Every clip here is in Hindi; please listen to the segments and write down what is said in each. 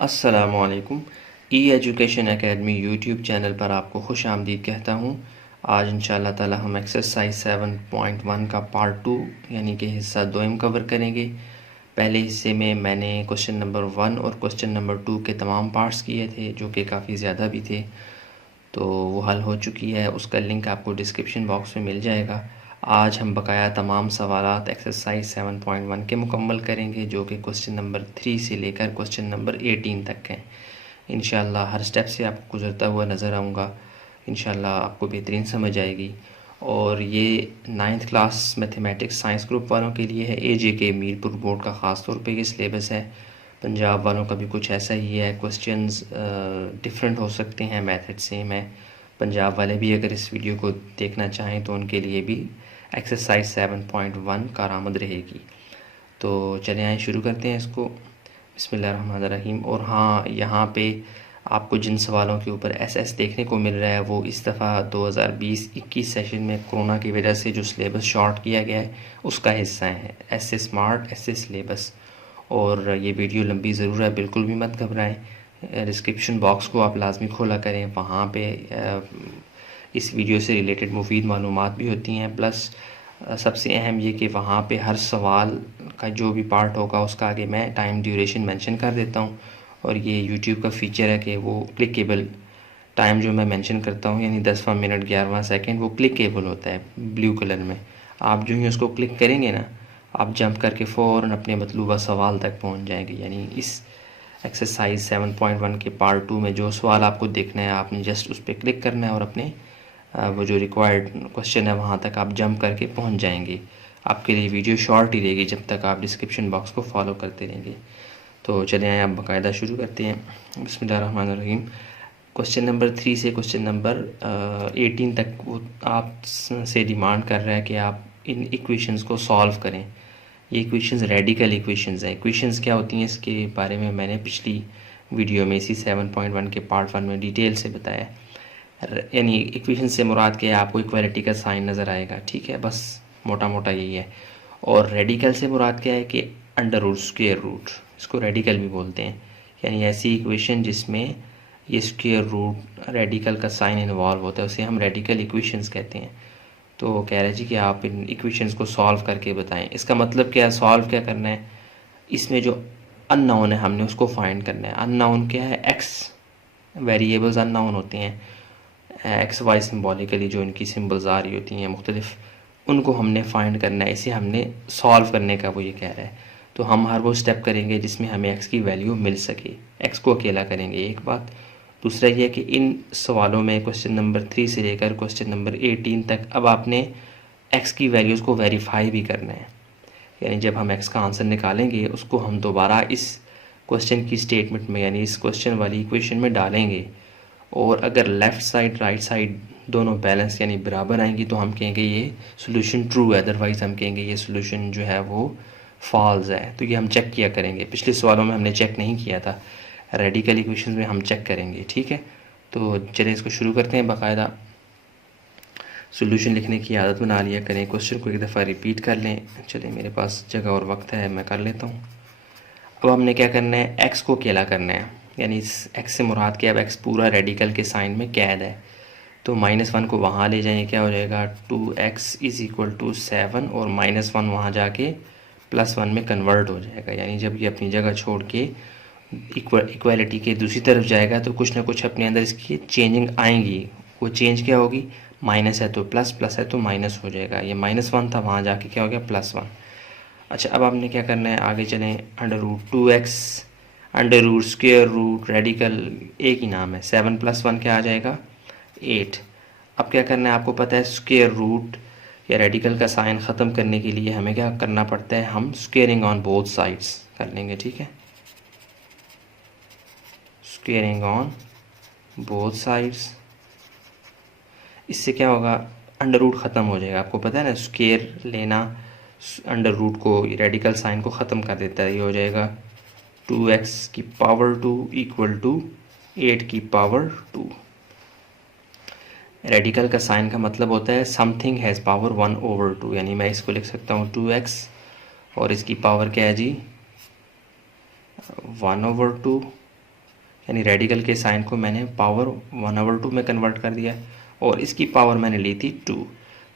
अस्सलामुअलैकुम। ई एजुकेशन एकेडमी यूट्यूब चैनल पर आपको खुश आमदीद कहता हूँ। आज इंशाअल्लाह ताला हम एक्सरसाइज 7.1 का पार्ट 2 यानी कि हिस्सा दोम कवर करेंगे। पहले हिस्से में मैंने क्वेश्चन नंबर 1 और क्वेश्चन नंबर 2 के तमाम पार्ट्स किए थे जो कि काफ़ी ज़्यादा भी थे, तो वो हल हो चुकी है। उसका लिंक आपको डिस्क्रिप्शन बॉक्स में मिल जाएगा। आज हम बकाया तमाम सवालात एक्सरसाइज 7.1 के मुकम्मल करेंगे जो कि क्वेश्चन नंबर 3 से लेकर क्वेश्चन नंबर 18 तक हैं। इंशाअल्लाह हर स्टेप से आपको गुजरता हुआ नज़र आऊँगा। इंशाअल्लाह आपको बेहतरीन समझ आएगी। और ये 9th class mathematics science group वालों के लिए है। AJK मीरपुर बोर्ड का ख़ास तौर पे ये सिलेबस है। पंजाब वालों का भी कुछ ऐसा ही है। क्वेश्चंस डिफरेंट हो सकते हैं, मेथड सेम है। पंजाब वाले भी अगर इस वीडियो को देखना चाहें तो उनके लिए भी एक्सरसाइज 7.1 कारआमद रहेगी। तो चले आए शुरू करते हैं इसको। बिस्मिल्लाहिर्रहमानिर्रहीम। और हाँ, यहाँ पे आपको जिन सवालों के ऊपर SS देखने को मिल रहा है वो इस दफ़ा 2020-21 सेशन में कोरोना की वजह से जो सिलेबस शॉर्ट किया गया है उसका हिस्सा है। ऐसे स्मार्ट ऐसे सिलेबस। और ये वीडियो लंबी ज़रूर है, बिल्कुल भी मत घबराएं। डिस्क्रिप्शन बॉक्स को आप लाजमी खोला करें, वहाँ पे इस वीडियो से रिलेटेड मुफीद मालूमात भी होती हैं। प्लस सबसे अहम ये कि वहाँ पे हर सवाल का जो भी पार्ट होगा उसका आगे मैं टाइम ड्यूरेशन मेंशन कर देता हूँ। और ये यूट्यूब का फ़ीचर है कि वो क्लिकेबल टाइम जो मैं मेंशन करता हूँ यानी 10वां मिनट 11वां सेकंड वो क्लिकेबल होता है ब्लू कलर में। आप जो ही उसको क्लिक करेंगे ना, आप जंप करके फ़ौरन अपने मतलूबा सवाल तक पहुँच जाएंगे। यानी इस एक्सरसाइज 7.1 के पार्ट 2 में जो सवाल आपको देखना है आपने जस्ट उस पर क्लिक करना है और अपने वो जो रिक्वायर्ड क्वेश्चन है वहाँ तक आप जंप करके पहुँच जाएंगे। आपके लिए वीडियो शॉर्ट ही रहेगी जब तक आप डिस्क्रिप्शन बॉक्स को फॉलो करते रहेंगे। तो चले आए आप बाकायदा शुरू करते हैं। बिस्मिल्लाहिर्रहमानिर्रहीम। क्वेश्चन नंबर 3 से क्वेश्चन नंबर 18 तक वो आप से डिमांड कर रहा है कि आप इन इक्वेशंस को सॉल्व करें। ये इक्वेशंस रेडिकल इक्वेशंस हैं। इक्वेशंस क्या होती हैं इसके बारे में मैंने पिछली वीडियो में इसी 7.1 के पार्ट 1 में डिटेल से बताया। यानी इक्वेशन से मुराद क्या है, आपको इक्वालिटी का साइन नज़र आएगा, ठीक है, बस मोटा मोटा यही है। और रेडिकल से मुराद क्या है कि अंडर रूट स्क्वायर रूट, इसको रेडिकल भी बोलते हैं। यानी ऐसी इक्वेशन जिसमें ये स्क्वायर रूट रेडिकल का साइन इन्वॉल्व होता है उसे हम रेडिकल इक्वेशंस कहते हैं। तो कह रहे जी कि आप इन इक्वेशंस को सॉल्व करके बताएं। इसका मतलब क्या है, सॉल्व क्या करना है, इसमें जो अननोन है हमने उसको फाइंड करना है। अननोन क्या है, एक्स वेरिएबल्स अननोन होते हैं। एक्स वाई सिम्बॉलिकली जो इनकी सिम्बल्स आ रही होती हैं मुख्तलिफ, उनको हमने फाइंड करना है। इसे हमने सॉल्व करने का वो ये कह रहा है। तो हम हर वो स्टेप करेंगे जिसमें हमें एक्स की वैल्यू मिल सके। एक्स को अकेला करेंगे, एक बात। दूसरा ये है कि इन सवालों में क्वेश्चन नंबर 3 से लेकर क्वेश्चन नंबर 18 तक अब आपने एक्स की वैल्यूज़ को वेरीफाई भी करना है। यानी जब हम एक्स का आंसर निकालेंगे उसको हम दोबारा इस क्वेश्चन की स्टेटमेंट में यानी इस क्वेश्चन वाली इक्वेशन में डालेंगे। और अगर लेफ़्ट साइड राइट साइड दोनों बैलेंस यानी बराबर आएंगी तो हम कहेंगे ये सोल्यूशन ट्रू है, अदरवाइज़ हम कहेंगे ये सोल्यूशन जो है वो फॉल्स है। तो ये हम चेक किया करेंगे। पिछले सवालों में हमने चेक नहीं किया था, रेडिकल इक्वेशंस में हम चेक करेंगे, ठीक है। तो चलिए इसको शुरू करते हैं। बाकायदा सोल्यूशन लिखने की आदत बना लिया करें, क्वेश्चन को एक दफ़ा रिपीट कर लें। चलिए मेरे पास जगह और वक्त है, मैं कर लेता हूँ। अब हमने क्या करना है, एक्स को अकेला करना है। यानी इस एक्स से मुराद के अब एक्स पूरा रेडिकल के साइन में कैद है। तो -1 को वहाँ ले जाएंगे, क्या हो जाएगा 2x = 7 और -1 वहाँ जाके +1 में कन्वर्ट हो जाएगा। यानी जब ये अपनी जगह छोड़ के इक्वालिटी के दूसरी तरफ जाएगा तो कुछ ना कुछ अपने अंदर इसकी चेंजिंग आएंगी। वो चेंज क्या होगी, माइनस है तो प्लस, प्लस है तो माइनस हो जाएगा। ये -1 था, वहाँ जाके क्या हो गया +1। अच्छा, अब हमने क्या करना है, आगे चलें। √2x √√, रेडिकल एक ही नाम है। 7 + 1 क्या आ जाएगा 8। अब क्या करना है, आपको पता है स्क्वायर रूट या रेडिकल का साइन ख़त्म करने के लिए हमें क्या करना पड़ता है, हम स्क्वेयरिंग ऑन बोथ साइड्स कर लेंगे, ठीक है। स्क्वेयरिंग ऑन बोथ साइड्स, इससे क्या होगा, अंडर रूट ख़त्म हो जाएगा। आपको पता है ना, स्क्वेयर लेना अंडर रूट को रेडिकल साइन को ख़त्म कर देता है। ये हो जाएगा 2x⁻² = 8⁻²। रेडिकल का साइन का मतलब होता है समथिंग हैज़ पावर 1/2। यानी मैं इसको लिख सकता हूँ 2x और इसकी पावर क्या है जी 1/2 यानी रेडिकल के साइन को मैंने पावर 1/2 में कन्वर्ट कर दिया और इसकी पावर मैंने ली थी 2।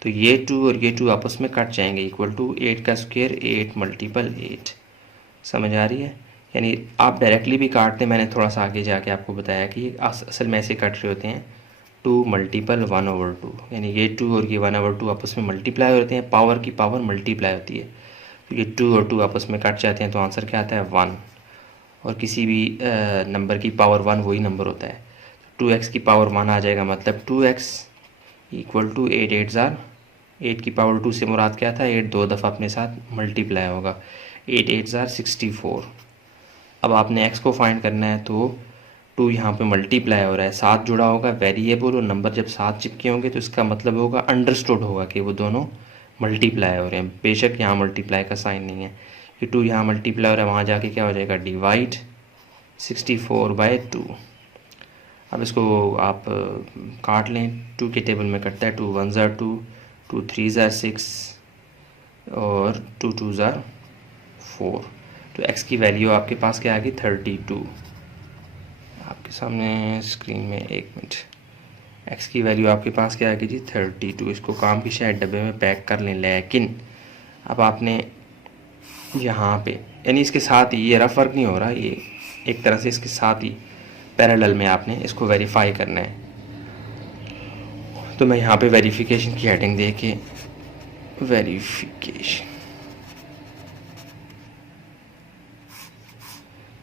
तो ये 2 और ये 2 आपस में कट जाएंगे, इक्वल टू 8 का स्क्वायर 8 मल्टीपल 8। समझ आ रही है? यानी आप डायरेक्टली भी काटते, मैंने थोड़ा सा आगे जाके आपको बताया कि असल में ऐसे कट रहे होते हैं 2 मल्टीपल 1/2, यानी ये 2 और ये 1/2 आपस में मल्टीप्लाई होते हैं, पावर की पावर मल्टीप्लाई होती है। तो ये 2 और 2 आपस में कट जाते हैं तो आंसर क्या आता है 1। और किसी भी नंबर की पावर 1 वही नंबर होता है। 2x की पावर 1 आ जाएगा, मतलब 2x इक्वल टू 8 8 ज़ार 8 की पावर 2 से मुराद क्या था, 8 दो दफ़ा अपने साथ मल्टीप्लाई होगा, 8 8 ज़ार 64। अब आपने x को फाइंड करना है तो 2 यहाँ पे मल्टीप्लाई हो रहा है, साथ जुड़ा होगा वेरिएबल और नंबर जब साथ चिपके होंगे तो इसका मतलब होगा अंडरस्टूड होगा कि वो दोनों मल्टीप्लाई हो रहे हैं। बेशक यहाँ मल्टीप्लाई का साइन नहीं है, ये 2 यहाँ मल्टीप्लाई हो रहा है, वहाँ जाके क्या हो जाएगा डिवाइड 64/2। अब इसको आप काट लें, 2 के टेबल में कटता है, 2 1 ज़ार 2, 2 3 ज़ार 6 और 2 2 ज़ार 4। तो x की वैल्यू आपके पास क्या आ गई 32। आपके सामने स्क्रीन में, एक मिनट, x की वैल्यू आपके पास क्या आ गई जी 32। इसको काम की शायद डब्बे में पैक कर लें, लेकिन अब आपने यहाँ पे यानी इसके साथ ही, ये रफ वर्क नहीं हो रहा, ये एक तरह से इसके साथ ही पैरेलल में आपने इसको वेरीफाई करना है। तो मैं यहाँ पे वेरिफिकेशन की हेडिंग दे के वेरिफिकेशन,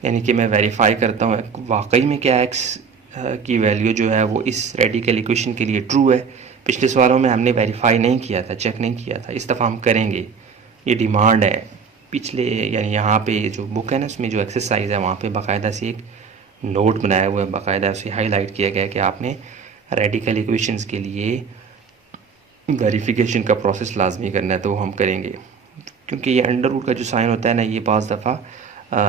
यानी कि मैं वेरीफाई करता हूँ वाकई में क्या x की वैल्यू जो है वो इस रेडिकल इक्वेशन के लिए ट्रू है। पिछले सवालों में हमने वेरीफाई नहीं किया था, चेक नहीं किया था, इस दफ़ा हम करेंगे, ये डिमांड है पिछले, यानी यहाँ पे जो बुक है ना उसमें जो एक्सरसाइज है वहाँ पे बाकायदा से एक नोट बनाया हुआ है, बाकायदा से हाईलाइट किया गया है कि आपने रेडिकल इक्वेशंस के लिए वेरिफिकेशन का प्रोसेस लाजमी करना है। तो हम करेंगे, क्योंकि ये अंडर रूट का जो साइन होता है ना, ये बाज़ दफ़ा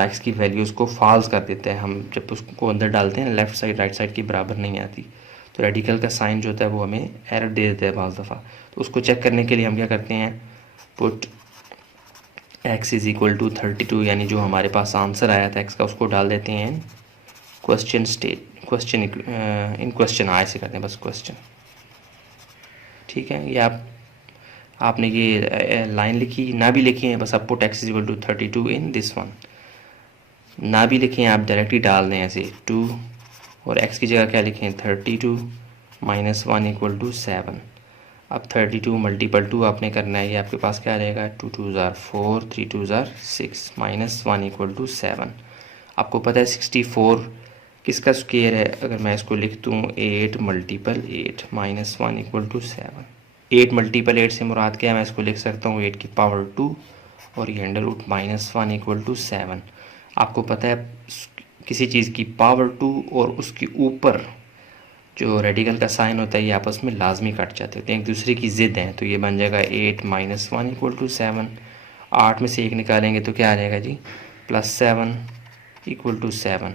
एक्स की वैल्यूज़ को फॉल्स कर देता है। हम जब उसको अंदर डालते हैं लेफ़्ट साइड राइट साइड की बराबर नहीं आती, तो रेडिकल का साइन जो होता है वो हमें एरर दे देता है बाज़ दफ़ा। तो उसको चेक करने के लिए हम क्या करते हैं, put x is equal to 32, यानी जो हमारे पास आंसर आया था x का उसको डाल देते हैं question question in question I से करते हैं बस क्वेश्चन। ठीक है, ये आपने ये लाइन लिखी ना भी लिखी है, बस आप put x is equal to 32 in this one, ना भी लिखें आप डायरेक्टली डाल दें ऐसे 2 और x की जगह क्या लिखें 32 माइनस 1 इक्वल टू 7। अब 32 मल्टीपल 2 आपने करना है, ये आपके पास क्या रहेगा 2 2 ज़ार 4 3 2 ज़ार 6 माइनस 1 इक्वल टू 7। आपको पता है 64 किसका स्क्वायर है, अगर मैं इसको लिख दूँ 8 multiple 8 minus 1 equal to 7। 8 multiple 8 से मुराद क्या है, मैं इसको लिख सकता हूँ 8 की पावर 2 और ये under root minus 1 equal to 7। आपको पता है किसी चीज़ की पावर 2 और उसके ऊपर जो रेडिकल का साइन होता है ये आपस में लाजमी कट जाते होते हैं, एक दूसरे की ज़िद हैं, तो ये बन जाएगा 8 माइनस 1 इक्वल टू 7। 8 में से 1 निकालेंगे तो क्या आ जाएगा जी +7 इक्वल टू 7।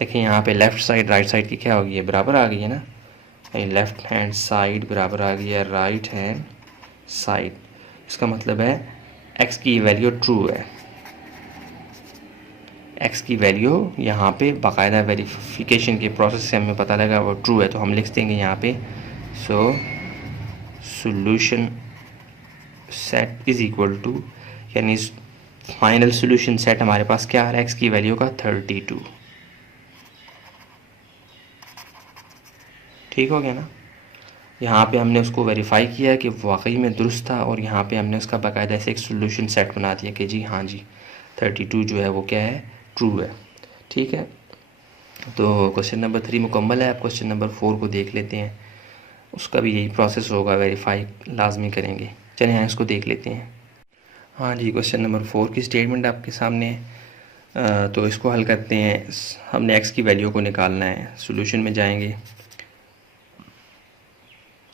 देखिए यहाँ पे लेफ़्ट साइड राइट साइड की क्या होगी, है बराबर आ गई है ना, लेफ़्ट हैंड साइड बराबर आ गई है राइट हैंड साइड। इसका मतलब है x की वैल्यू ट्रू है, x की वैल्यू यहाँ पे बाकायदा वेरिफिकेशन के प्रोसेस से हमें पता लगा वो ट्रू है। तो हम लिख देंगे यहाँ पे so solution set is equal to, यानी फाइनल सोल्यूशन सेट हमारे पास क्या आ रहा है x की वैल्यू का 32। ठीक हो गया ना, यहाँ पे हमने उसको वेरीफाई किया कि वाकई में दुरुस्त था और यहाँ पे हमने उसका बाकायदा से एक सोल्यूशन सेट बना दिया कि जी हाँ जी 32 जो है वो क्या है ट्रू है। ठीक है, तो क्वेश्चन नंबर 3 मुकम्मल है। आप क्वेश्चन नंबर 4 को देख लेते हैं, उसका भी यही प्रोसेस होगा, वेरीफाई लाजमी करेंगे। चलिए यहाँ इसको देख लेते हैं। हाँ जी, क्वेश्चन नंबर 4 की स्टेटमेंट आपके सामने है, तो इसको हल करते हैं। हमने x की वैल्यू को निकालना है, सोल्यूशन में जाएंगे,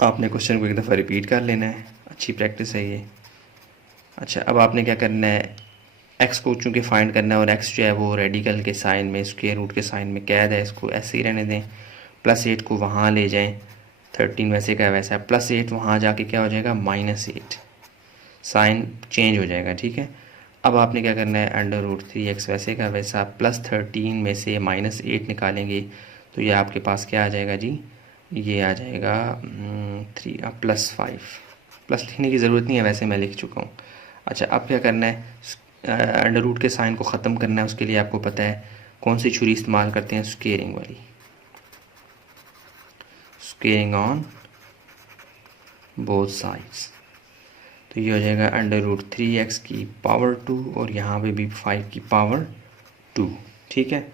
आपने क्वेश्चन को एक दफ़ा रिपीट कर लेना है, अच्छी प्रैक्टिस है ये। अच्छा, अब आपने क्या करना है, x को चूँकि फाइंड करना है और x जो है वो रेडिकल के साइन में स्क्वायर रूट के साइन में कैद है, इसको ऐसे ही रहने दें। +8 को वहाँ ले जाएं, 13 वैसे का वैसा है, +8 वहाँ जाके क्या हो जाएगा -8, साइन चेंज हो जाएगा। ठीक है, अब आपने क्या करना है, √3x वैसे का वैसा +13 में से -8 निकालेंगे तो ये आपके पास क्या आ जाएगा जी, ये आ जाएगा 3 +5। प्लस लिखने की ज़रूरत नहीं है, वैसे मैं लिख चुका हूँ। अच्छा, अब क्या करना है, अंडर रूट के साइन को ख़त्म करना है। उसके लिए आपको पता है कौन सी छुरी इस्तेमाल करते हैं, स्क्वेयरिंग वाली, स्क्वेयरिंग ऑन बोथ साइड्स। तो ये हो जाएगा √3x की पावर 2 और यहाँ पे भी 5 की पावर 2। ठीक है।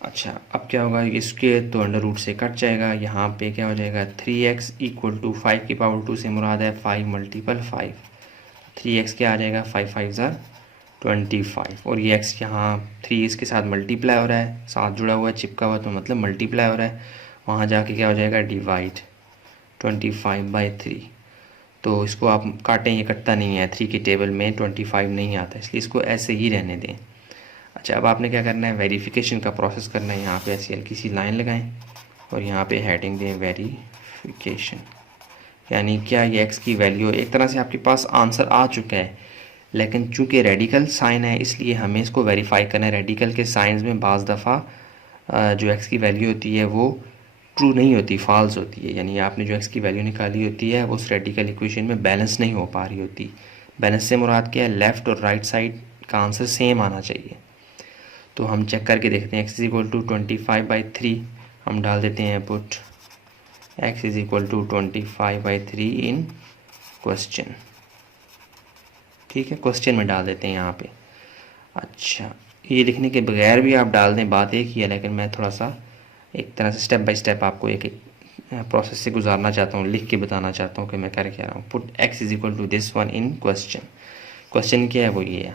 अच्छा, अब क्या होगा, ये स्क्वेयर तो अंडर रूट से कट जाएगा। यहाँ पे क्या हो जाएगा, 3x = 5 की पावर 2 से मुराद है 5 × 5। 3x क्या आ जाएगा, 5 5 ज़ा 25। और ये x यहाँ 3 इसके साथ मल्टीप्लाई हो रहा है, साथ जुड़ा हुआ है, चिपका हुआ, तो मतलब मल्टीप्लाई हो रहा है। वहाँ जाके क्या हो जाएगा, डिवाइड 25/3। तो इसको आप काटें, ये कटता नहीं है, 3 की टेबल में 25 नहीं आता, इसलिए इसको ऐसे ही रहने दें। अच्छा, अब आपने क्या करना है, वेरिफिकेशन का प्रोसेस करना है। यहाँ पे ऐसी हल्की सी लाइन लगाएं और यहाँ पे हेडिंग दें वेरिफिकेशन, यानी क्या ये x की वैल्यू, एक तरह से आपके पास आंसर आ चुका है, लेकिन चूंकि रेडिकल साइन है इसलिए हमें इसको वेरीफाई करना है। रेडिकल के साइंस में बाज़ दफ़ा जो x की वैल्यू होती है वो ट्रू नहीं होती, फॉल्स होती है, यानी आपने जो x की वैल्यू निकाली होती है वो उस रेडिकल इक्वेशन में बैलेंस नहीं हो पा रही होती। बैलेंस से मुराद क्या है, लेफ़्ट और राइट साइड का आंसर सेम आना चाहिए। तो हम चेक करके देखते हैं, x = 25/3 हम डाल देते हैं, पुट x = 25/3 इन क्वेश्चन। ठीक है, क्वेश्चन में डाल देते हैं यहाँ पे। अच्छा, ये लिखने के बगैर भी आप डाल दें, बात एक ही है, लेकिन मैं थोड़ा सा एक तरह से स्टेप बाय स्टेप आपको एक प्रोसेस से गुजारना चाहता हूँ, लिख के बताना चाहता हूँ कि मैं कर क्या रहा हूँ। Put x = this one in question. Question क्या है, वो ये है,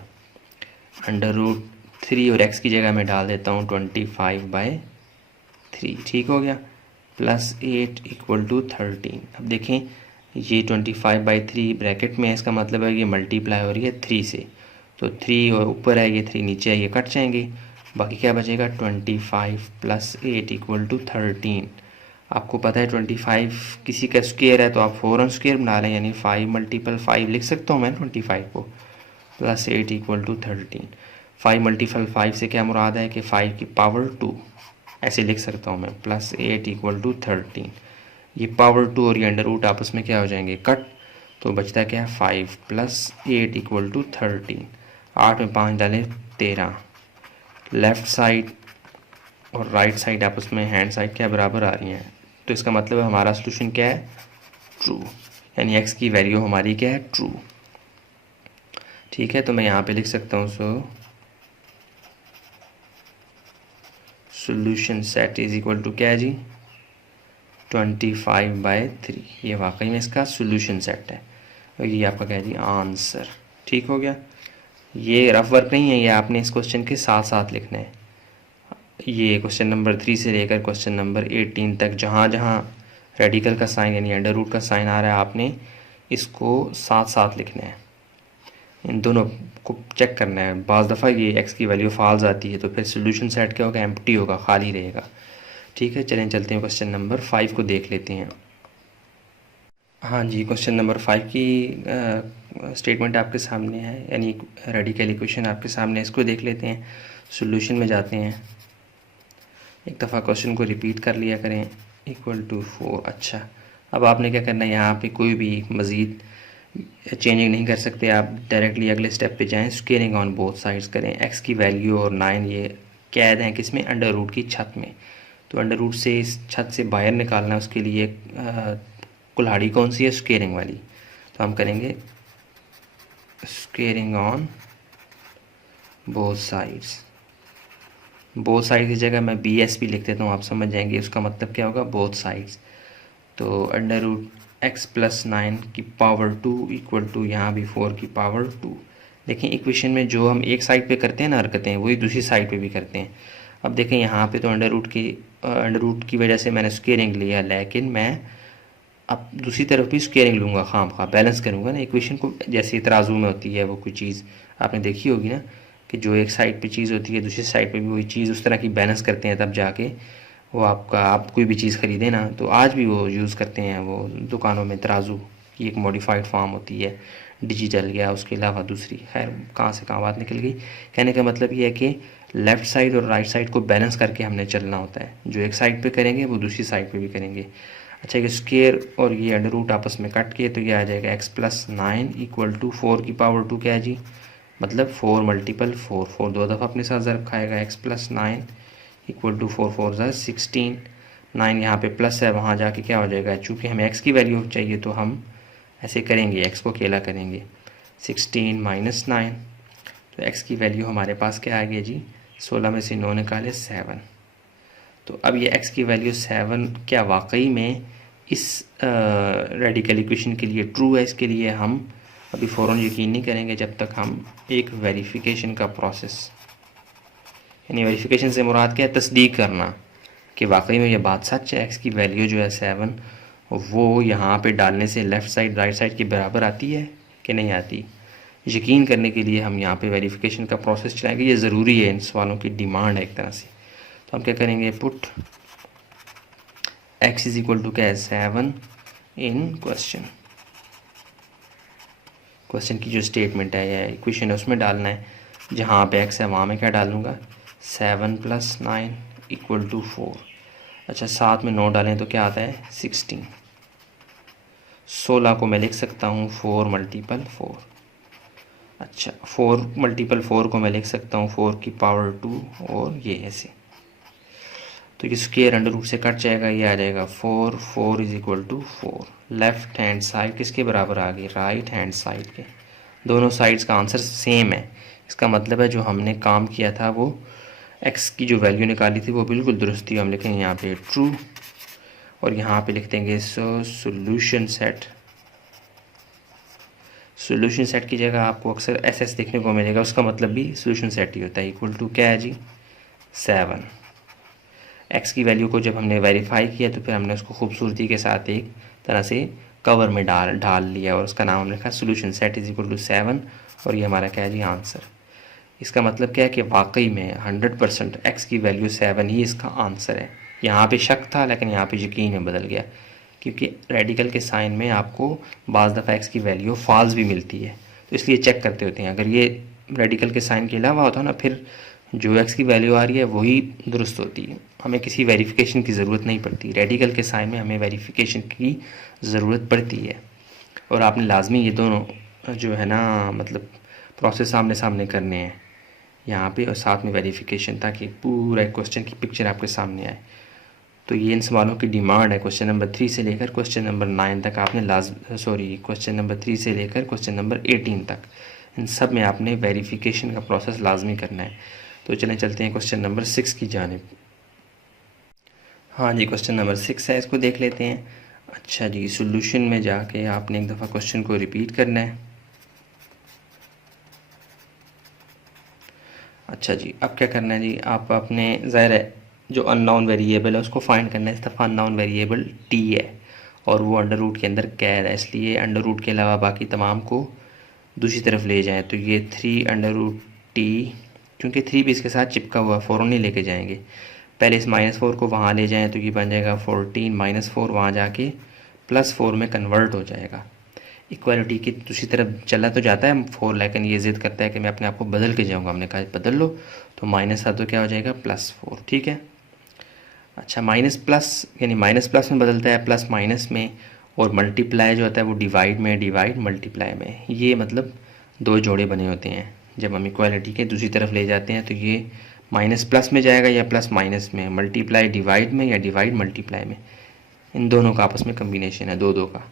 √3 और x की जगह मैं डाल देता हूँ 25/3। ठीक हो गया, +8 = 13। अब देखें, ये 25/3 ब्रैकेट में है, इसका मतलब है ये मल्टीप्लाई हो रही है 3 से, तो 3 और ऊपर है, ये 3 नीचे है, ये कट जाएंगे, बाकी क्या बचेगा, 25 + 8 = 13। आपको पता है 25 किसी का स्क्वायर है तो आप फ़ौरन स्क्वायर बना लें, यानी 5 × 5 लिख सकता हूँ मैं 25 को, +8 = 13। 5 × 5 से क्या मुराद है कि 5 की पावर 2, ऐसे लिख सकता हूँ मैं, +8 = 13। ये पावर 2 और ये अंडर रूट आपस में क्या हो जाएंगे, कट, तो बचता क्या है, 5 + 8 = 13। 8 में 5 डालें 13। लेफ़्ट साइड और राइट साइड आपस में हैंड साइड क्या बराबर आ रही हैं, तो इसका मतलब है हमारा सोल्यूशन क्या है, ट्रू, यानी x की वैल्यू हमारी क्या है, ट्रू। ठीक है, तो मैं यहाँ पे लिख सकता हूँ, सोल्यूशन सेट = क्या है जी, 25/3। ये वाकई में इसका सोल्यूशन सेट है और ये आपका क्या है जी, आंसर। ठीक हो गया, ये रफ वर्क नहीं है, ये आपने इस क्वेश्चन के साथ साथ लिखना है। ये क्वेश्चन नंबर 3 से लेकर क्वेश्चन नंबर 18 तक जहाँ जहाँ रेडिकल का साइन यानी अंडर रूट का साइन आ रहा है, आपने इसको साथ साथ लिखना है, इन दोनों को चेक करना है। बाज़ दफ़ा ये x की वैल्यू फॉल्स आती है तो फिर सोल्यूशन सेट क्या होगा, एम्प्टी होगा, खाली रहेगा। ठीक है, चलें चलते हैं क्वेश्चन नंबर 5 को देख लेते हैं। हाँ जी, क्वेश्चन नंबर 5 की स्टेटमेंट आपके सामने है, यानी रेडिकल इक्वेशन आपके सामने, इसको देख लेते हैं। सॉल्यूशन में जाते हैं, एक दफ़ा क्वेश्चन को रिपीट कर लिया करें, =4। अच्छा, अब आपने क्या करना है, यहाँ पे कोई भी मज़ीद चेंजिंग नहीं कर सकते, आप डायरेक्टली अगले स्टेप पे जाएं, स्क्वेयरिंग ऑन बोथ साइड्स करें। x की वैल्यू और 9 ये कैद हैं किसमें, अंडर रूट की छत में, तो अंडर रूट से इस छत से बाहर निकालना है, उसके लिए कुल्हाड़ी कौन सी है, स्क्वेयरिंग वाली। तो हम करेंगे squaring on both sides. Both side की जगह मैं BS भी लिख देता हूँ, आप समझ जाएंगे उसका मतलब क्या होगा, बोथ साइड्स। तो √x + 9 की पावर 2 = यहाँ भी 4 की पावर 2। देखें, इक्वेशन में जो हम एक साइड पे करते हैं ना हरकतें, वही दूसरी साइड पे भी करते हैं। अब देखें, यहाँ पे तो अंडर रूट की वजह से मैंने स्क्वेयरिंग लिया, लेकिन मैं अब दूसरी तरफ भी स्क्वेयरिंग लूँगा, खामखा बैलेंस करूँगा ना इक्वेशन को। जैसे तराजू में होती है वो कोई चीज़ आपने देखी होगी ना, कि जो एक साइड पे चीज़ होती है दूसरी साइड पे भी वही चीज़, उस तरह की बैलेंस करते हैं, तब जाके वो आप कोई भी चीज़ ख़रीदें ना, तो आज भी वो यूज़ करते हैं, वो दुकानों में तराजू की एक मॉडिफाइड फॉर्म होती है, डिजिटल गया, उसके अलावा दूसरी, खैर कहाँ से कहाँ बात निकल गई। कहने का मतलब ये है कि लेफ़्ट साइड और राइट साइड को बैलेंस करके हमने चलना होता है, जो एक साइड पे करेंगे वो दूसरी साइड पे भी करेंगे। अच्छा, ये स्क्वायर और ये अंडर रूट आपस में कट के तो ये आ जाएगा x प्लस 9 इक्वल टू 4 की पावर 2 क्या है जी, मतलब 4 मल्टीपल 4, 4 दो दफ़ा अपने साथ ज़रब खाएगा, x प्लस 9 इक्वल टू 4 4 ज़ा 16, 9 यहाँ पे प्लस है, वहाँ जाके क्या हो जाएगा, चूँकि हमें x की वैल्यू चाहिए तो हम ऐसे करेंगे, x को अकेला करेंगे, 16 माइनस 9, तो x की वैल्यू हमारे पास क्या आ गई जी, 16 में से 9 निकाले 7। तो अब ये x की वैल्यू 7 क्या वाकई में इस रेडिकल इक्वेशन के लिए ट्रू है, इसके लिए हम अभी फ़ौरन यकीन नहीं करेंगे जब तक हम एक वेरिफिकेशन का प्रोसेस, यानी वेरिफिकेशन से मुराद क्या है, तस्दीक करना कि वाकई में ये बात सच है, x की वैल्यू जो है 7 वो यहाँ पे डालने से लेफ़्ट साइड राइट साइड के बराबर आती है कि नहीं आती। यकीन करने के लिए हम यहाँ पे वेरिफिकेशन का प्रोसेस चलाएंगे, ये ज़रूरी है, इन सवालों की डिमांड है एक तरह से। तो हम क्या करेंगे, put x is equal to क्या है 7 इन क्वेश्चन, क्वेश्चन की जो स्टेटमेंट है या इक्वेशन है उसमें डालना है, जहाँ पे x है वहाँ मैं क्या डालूँगा 7 प्लस 9 इक्वल टू 4। अच्छा, साथ में 9 डालें तो क्या आता है 16, 16 को मैं लिख सकता हूँ 4 मल्टीपल 4। अच्छा, 4 मल्टीपल 4 को मैं लिख सकता हूँ 4 की पावर 2 और ये ऐसे, तो ये स्क्वायर अंडर रूट से कट जाएगा, ये आ जाएगा 4, 4 is equal to 4। Left hand side किसके बराबर आ गई, राइट हैंड साइड के, दोनों साइड्स का आंसर सेम है। इसका मतलब है जो हमने काम किया था वो x की जो वैल्यू निकाली थी वो बिल्कुल दुरुस्त थी। हम लिखेंगे यहाँ पे ट्रू और यहाँ पे लिख देंगे सोल्यूशन सेट। सोल्यूशन सेट की जगह आपको अक्सर SS देखने को मिलेगा, उसका मतलब भी सोल्यूशन सेट ही होता है। इक्वल टू क्या है जी 7। x की वैल्यू को जब हमने वेरीफाई किया तो फिर हमने उसको खूबसूरती के साथ एक तरह से कवर में डाल लिया और उसका नाम हमने लिखा solution set is equal to 7 और ये हमारा क्या है जी आंसर। इसका मतलब क्या है कि वाकई में 100% x की वैल्यू 7 ही इसका आंसर है। यहाँ पे शक था लेकिन यहाँ पे यकीन में बदल गया, क्योंकि रेडिकल के साइन में आपको बाज़ दफ़ा x की वैल्यू फॉल्स भी मिलती है, तो इसलिए चेक करते होते हैं। अगर ये रेडिकल के साइन के अलावा होता ना, फिर जो x की वैल्यू आ रही है वही दुरुस्त होती है, हमें किसी वेरिफिकेशन की ज़रूरत नहीं पड़ती। रेडिकल के साइन में हमें वेरिफिकेशन की ज़रूरत पड़ती है और आपने लाजमी ये दोनों जो है ना मतलब प्रोसेस सामने सामने करने हैं यहाँ पे और साथ में वेरिफिकेशन, ताकि पूरा एक क्वेश्चन की पिक्चर आपके सामने आए। तो ये इन सवालों की डिमांड है। क्वेश्चन नंबर 3 से लेकर क्वेश्चन नंबर 9 तक आपने क्वेश्चन नंबर 3 से लेकर क्वेश्चन नंबर 18 तक, इन सब में आपने वेरिफिकेशन का प्रोसेस लाजमी करना है। तो चलें चलते हैं क्वेश्चन नंबर 6 की जानिब। हाँ जी, क्वेश्चन नंबर 6 है, इसको देख लेते हैं। अच्छा जी, सोल्यूशन में जाके आपने एक दफ़ा क्वेश्चन को रिपीट करना है। अच्छा जी, अब क्या करना है जी, आप अपने ज़ाहिर है जो अननोन वेरिएबल है उसको फाइंड करना है। इस दफ़ा अननोन वेरिएबल t है और वो अंडर रूट के अंदर कैद है, इसलिए अंडर रूट के अलावा बाकी तमाम को दूसरी तरफ ले जाएं। तो ये 3 अंडर रूट टी, क्योंकि 3 भी इसके साथ चिपका हुआ, फ़ौरन नहीं लेके जाएंगे, पहले इस -4 को वहाँ ले जाएं तो ये बन जाएगा 14 -4, वहाँ जाके +4 में कन्वर्ट हो जाएगा। इक्वालिटी की दूसरी तरफ चला तो जाता है 4, लेकिन ये ज़िद करता है कि मैं अपने आप को बदल के जाऊँगा। हमने कहा बदल लो, तो माइनस था तो क्या हो जाएगा +4, ठीक है। अच्छा, माइनस प्लस यानी माइनस प्लस में बदलता है, प्लस माइनस में, और मल्टीप्लाई जो होता है वो डिवाइड में, डिवाइड मल्टीप्लाई में, ये मतलब दो जोड़े बने होते हैं। जब हम इक्वालिटी के दूसरी तरफ ले जाते हैं तो ये माइनस प्लस में जाएगा या प्लस माइनस में, मल्टीप्लाई डिवाइड में या डिवाइड मल्टीप्लाई में, इन दोनों का आपस में कम्बिनेशन है, दो का।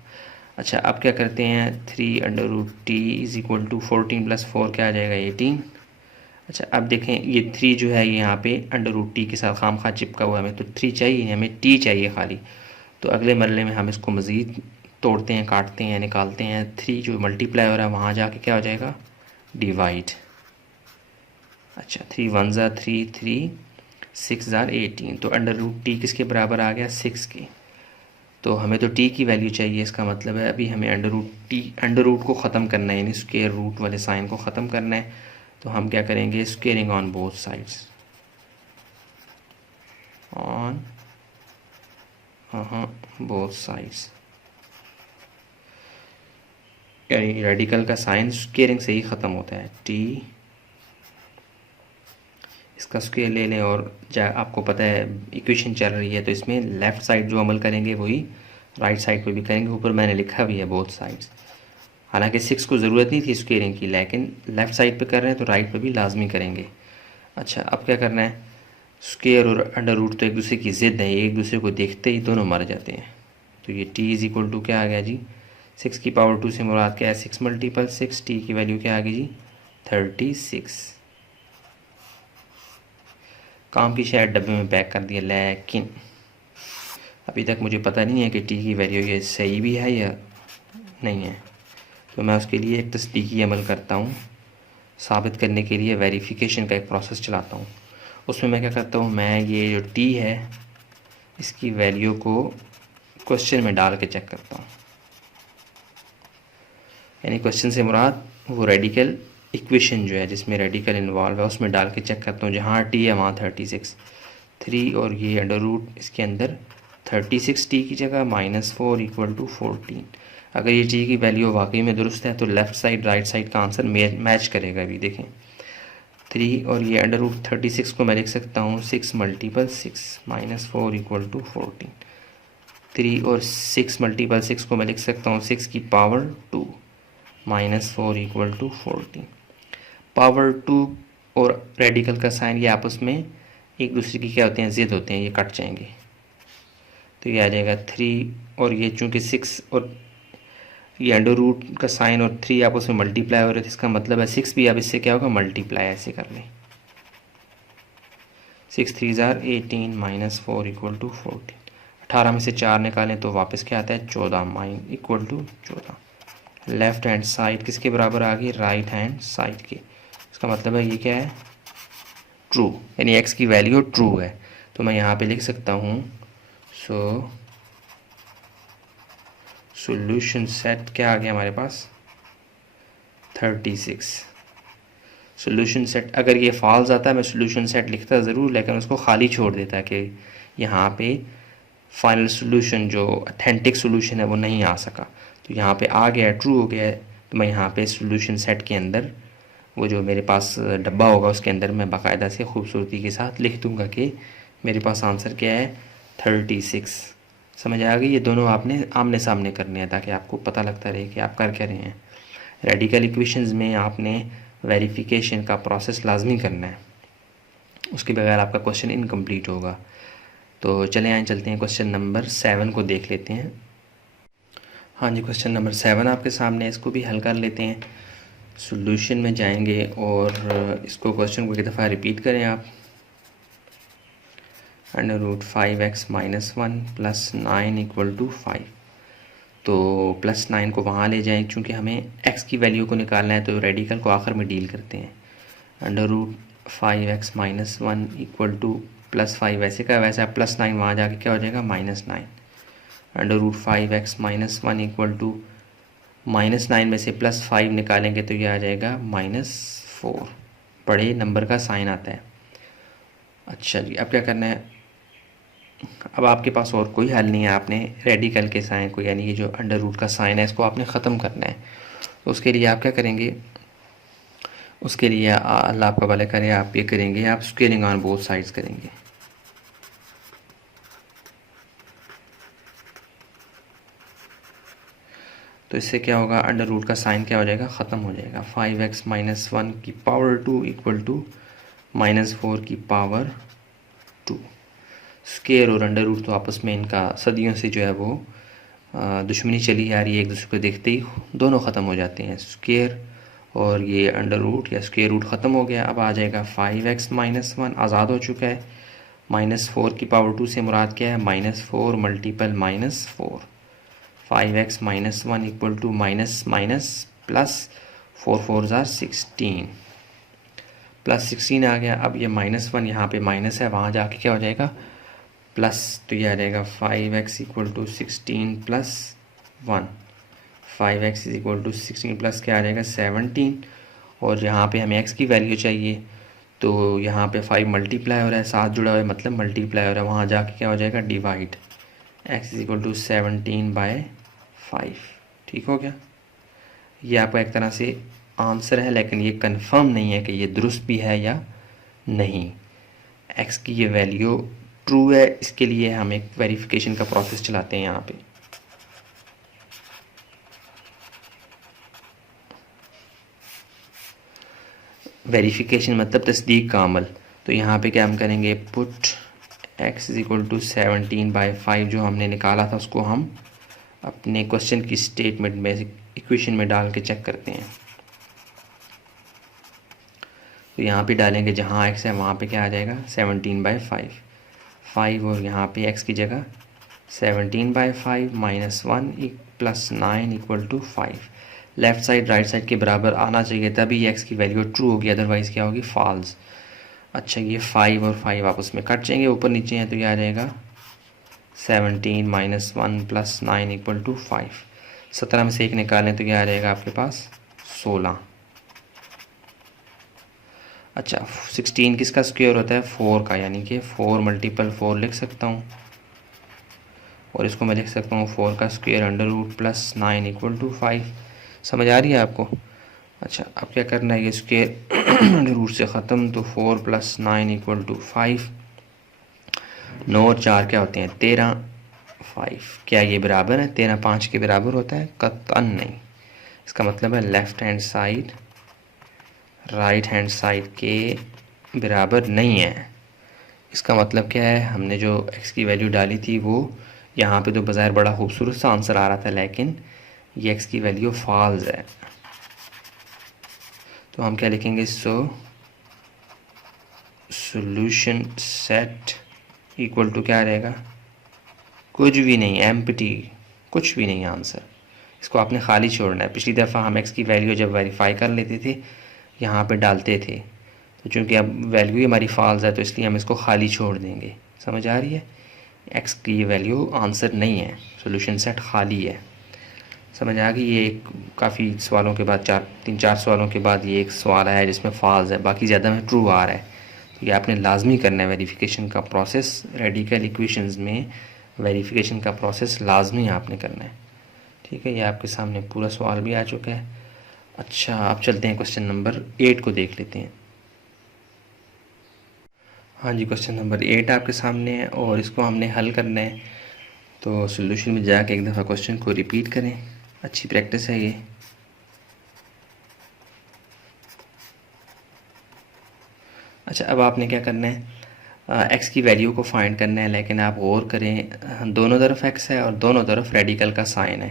अच्छा, अब क्या करते हैं, 3 under root T is equal to 14 + 4 क्या आ जाएगा 18। अच्छा, अब देखें ये 3 जो है ये यहाँ पे अंडर रूट टी के साथ खाम खा चिपका हुआ है, हमें तो 3 चाहिए, हमें टी चाहिए खाली। तो अगले मरले में हम इसको मज़ीद तोड़ते हैं, काटते हैं, निकालते हैं। 3 जो मल्टीप्लाई हो रहा है वहाँ जाके क्या हो जाएगा डिवाइड। अच्छा, 3 1 ज़ा 3, 3 6 ज़ा 18, तो अंडर रूट टी किसके बराबर आ गया 6 के। तो हमें तो टी की वैल्यू चाहिए, इसका मतलब है अभी हमें अंडर रूट को ख़त्म करना है, यानी स्क्वायर रूट वाले साइन को ख़त्म करना है। तो हम क्या करेंगे, squaring on both sides, on both sides. यानी रेडिकल का साइन स्क्वेयरिंग से ही ख़त्म होता है। टी इसका स्क्वेयर ले लें और आपको पता है इक्वेशन चल रही है तो इसमें लेफ़्ट साइड जो अमल करेंगे वही राइट साइड पे भी करेंगे। ऊपर मैंने लिखा भी है बोथ साइड्स। हालांकि 6 को ज़रूरत नहीं थी स्क्वेयरिंग की, लेकिन लेफ़्ट साइड पे कर रहे हैं तो राइट पे भी लाजमी करेंगे। अच्छा, अब क्या करना है, स्क्वेयर और अंडर रूट तो एक दूसरे की ज़िद है, एक दूसरे को देखते ही दोनों मर जाते हैं। तो ये t इज़ इक्वल टू क्या आ गया जी, 6 की पावर 2 से मुराद क्या है, 6 मल्टीपल 6, t की वैल्यू क्या आ गई जी 36। काम की शायद डब्बे में पैक कर दिया, लेकिन अभी तक मुझे पता नहीं है कि t की वैल्यू ये सही भी है या नहीं है। तो मैं उसके लिए एक तस्दीकी अमल करता हूँ, साबित करने के लिए वेरिफिकेशन का एक प्रोसेस चलाता हूँ। उसमें मैं क्या करता हूँ, मैं ये जो t है इसकी वैल्यू को क्वेश्चन में डाल के चेक करता हूँ। यानी क्वेश्चन से मुराद वो रेडिकल इक्वेशन जो है जिसमें रेडिकल इन्वॉल्व है उसमें डाल के चेक करता हूँ। जहाँ t है वहाँ 36, 3 और ये अंडर रूट इसके अंदर 36 t की जगह -4 इक्वल टू 14। अगर ये t की वैल्यू वाकई में दुरुस्त है तो लेफ़्ट साइड राइट साइड का आंसर मैच करेगा। अभी देखें 3 और ये अंडर रूट 36 को मैं लिख सकता हूँ 6 मल्टीपल 6 -4 इक्वल टू 14। 3 और 6 मल्टीपल 6 को मैं लिख सकता हूँ 6 की पावर 2 -4 इक्वल टू 14। पावर 2 और रेडिकल का साइन ये आपस में एक दूसरे की क्या होते हैं, ज़िद होते हैं, ये कट जाएंगे। तो ये आ जाएगा 3 और ये चूँकि 6 और ये अंडर रूट का साइन और 3 आपस में मल्टीप्लाई हो रहे थे, इसका मतलब है 6 भी अब इससे क्या होगा मल्टीप्लाई, ऐसे कर लें 6 3 ज़ार 18 -4 इक्वल टू 14। 18 में से 4 निकालें तो वापस क्या आता है 14 माइन equal to 14। Left hand side किसके बराबर आ गई, राइट हैंड साइड के। इसका मतलब है ये क्या है ट्रू, यानी x की वैल्यू ट्रू है। तो मैं यहाँ पे लिख सकता हूँ सॉल्यूशन सेट क्या आ गया हमारे पास 36। सॉल्यूशन सेट अगर ये फॉल्स आता है मैं सॉल्यूशन सेट लिखता ज़रूर, लेकिन उसको खाली छोड़ देता कि यहाँ पे फाइनल सॉल्यूशन जो ऑथेंटिक सॉल्यूशन है वो नहीं आ सका। तो यहाँ पे आ गया, ट्रू हो गया है। तो मैं यहाँ पे सॉल्यूशन सेट के अंदर वो जो मेरे पास डब्बा होगा उसके अंदर मैं बाकायदा से खूबसूरती के साथ लिख दूँगा कि मेरे पास आंसर क्या है 36। समझ आ गई। ये दोनों आपने आमने सामने करने हैं ताकि आपको पता लगता रहे कि आप कर क्या रहे हैं। रेडिकल इक्वेशंस में आपने वेरिफिकेशन का प्रोसेस लाजमी करना है, उसके बगैर आपका क्वेश्चन इनकम्प्लीट होगा। तो चले आए चलते हैं क्वेश्चन नंबर 7 को देख लेते हैं। हाँ जी, क्वेश्चन नंबर 7 आपके सामने, इसको भी हल कर लेते हैं। सॉल्यूशन में जाएंगे और इसको क्वेश्चन को एक दफ़ा रिपीट करें आप। Under root 5x minus 1 plus 9 equal to 5। तो प्लस 9 को वहाँ ले जाएं, क्योंकि हमें x की वैल्यू को निकालना है तो रेडिकल को आखिर में डील करते हैं। Under root 5x minus 1 equal to plus 5 वैसे का वैसा, प्लस 9 वहाँ जाके क्या हो जाएगा -9। Under root 5x minus 1 equal to -9 में से +5 निकालेंगे तो ये आ जाएगा -4। बड़े नंबर का साइन आता है। अच्छा जी, अब क्या करना है, अब आपके पास और कोई हल नहीं है। आपने रेडिकल के साइन को, यानी ये जो अंडर रूट का साइन है, इसको आपने ख़त्म करना है। तो उसके लिए आप क्या करेंगे, उसके लिए अल्लाह आपका भला करे, आप ये करेंगे, आप स्केलिंग ऑन बोथ साइड्स करेंगे। तो इससे क्या होगा, अंडर रूट का साइन क्या हो जाएगा, ख़त्म हो जाएगा। 5x माइनस 1 की पावर 2 इक्वल टू -4 की पावर 2। स्केयर और अंडर रूट तो आपस में इनका सदियों से जो है वो दुश्मनी चली आ रही है, एक दूसरे को देखते ही दोनों ख़त्म हो जाते हैं। स्केयर और ये अंडर रूट या स्केयर रूट ख़त्म हो गया। अब आ जाएगा 5x माइनस 1 आज़ाद हो चुका है। -4 की पावर 2 से मुराद क्या है, -4 multiple -4। 5x minus 1 equal to minus minus plus 4 4 ज़ार 16 प्लस 16 आ गया। अब ये -1 यहाँ पे माइनस है, वहाँ जाके क्या हो जाएगा प्लस। तो ये आ जाएगा 5x equal to 16 plus 1। 5x is equal to 16 plus क्या आ जाएगा 17। और यहाँ पे हमें x की वैल्यू चाहिए, तो यहाँ पे 5 मल्टीप्लाई हो रहा है, साथ जुड़ा हुआ है मतलब मल्टीप्लाई हो रहा है, वहाँ जाके क्या हो जाएगा divide. x is equal to 17/5। ठीक हो गया। ये आपका एक तरह से आंसर है, लेकिन ये कंफर्म नहीं है कि ये दुरुस्त भी है या नहीं। एक्स की ये वैल्यू ट्रू है, इसके लिए हम एक वेरिफिकेशन का प्रोसेस चलाते हैं यहाँ पे। वेरिफिकेशन मतलब तस्दीक का अमल। तो यहाँ पे क्या हम करेंगे, put x is equal to 17/5 जो हमने निकाला था उसको हम अपने क्वेश्चन की स्टेटमेंट में, इक्वेशन में डाल के चेक करते हैं। तो यहाँ पे डालेंगे जहाँ x है वहाँ पे क्या आ जाएगा 17/5, 5 और यहाँ पे x की जगह 17/5 -1 + 9 = 5। लेफ़्ट साइड राइट साइड के बराबर आना चाहिए, तभी x की वैल्यू ट्रू होगी, अदरवाइज़ क्या होगी, फॉल्स। अच्छा, ये 5 और 5 आपस में कट जाएंगे, ऊपर नीचे हैं, तो ये आ जाएगा 17 - 1 + 9 = 5। 17 में से 1 निकालें तो क्या आ जाएगा आपके पास 16। अच्छा, 16 किसका स्क्वायर होता है, 4 का, यानी कि 4 × 4 लिख सकता हूँ, और इसको मैं लिख सकता हूँ 4 का स्क्वायर √ +9 = 5। समझ आ रही है आपको। अच्छा, अब क्या करना है, ये स्क्वायर रूट से ख़त्म, तो 4 + 9 = 5। 9 और 4 क्या होते हैं 13, 5 क्या ये बराबर है, 13 5 के बराबर होता है, कतन नहीं। इसका मतलब है left hand side right hand side के बराबर नहीं है। इसका मतलब क्या है, हमने जो x की वैल्यू डाली थी वो यहाँ पे तो बज़ाहिर बड़ा खूबसूरत सा आंसर आ रहा था, लेकिन ये x की वैल्यू फॉल्स है। तो हम क्या लिखेंगे, सोल्यूशन सेट इक्वल टू क्या रहेगा, कुछ भी नहीं, एम्प्टी, कुछ भी नहीं आंसर। इसको आपने खाली छोड़ना है। पिछली दफ़ा हम x की वैल्यू जब वेरीफाई कर लेते थे यहाँ पे डालते थे, तो चूँकि अब वैल्यू ही हमारी फॉल्स है तो इसलिए हम इसको खाली छोड़ देंगे। समझ आ रही है, x की वैल्यू आंसर नहीं है, सोल्यूशन सेट खाली है। समझ आ गई। ये एक काफ़ी सवालों के बाद 3-4 सवालों के बाद ये एक सवाल आया है जिसमें फॉल्स है, बाकी ज़्यादा में ट्रू आ रहा है। तो ये आपने लाजमी करना है, वेरिफिकेशन का प्रोसेस, रेडिकल इक्वेशंस में वेरिफिकेशन का प्रोसेस लाजमी आपने करना है। ठीक है, ये आपके सामने पूरा सवाल भी आ चुका है। अच्छा, आप चलते हैं क्वेश्चन नंबर 8 को देख लेते हैं। हाँ जी, क्वेश्चन नंबर 8 आपके सामने है और इसको हमने हल करना है। तो सोल्यूशन में जाके एक दफ़ा क्वेश्चन को रिपीट करें, अच्छी प्रैक्टिस है ये। अच्छा, अब आपने क्या करना है, x की वैल्यू को फाइंड करना है, लेकिन आप गौर करें दोनों तरफ x है और दोनों तरफ रेडिकल का साइन है।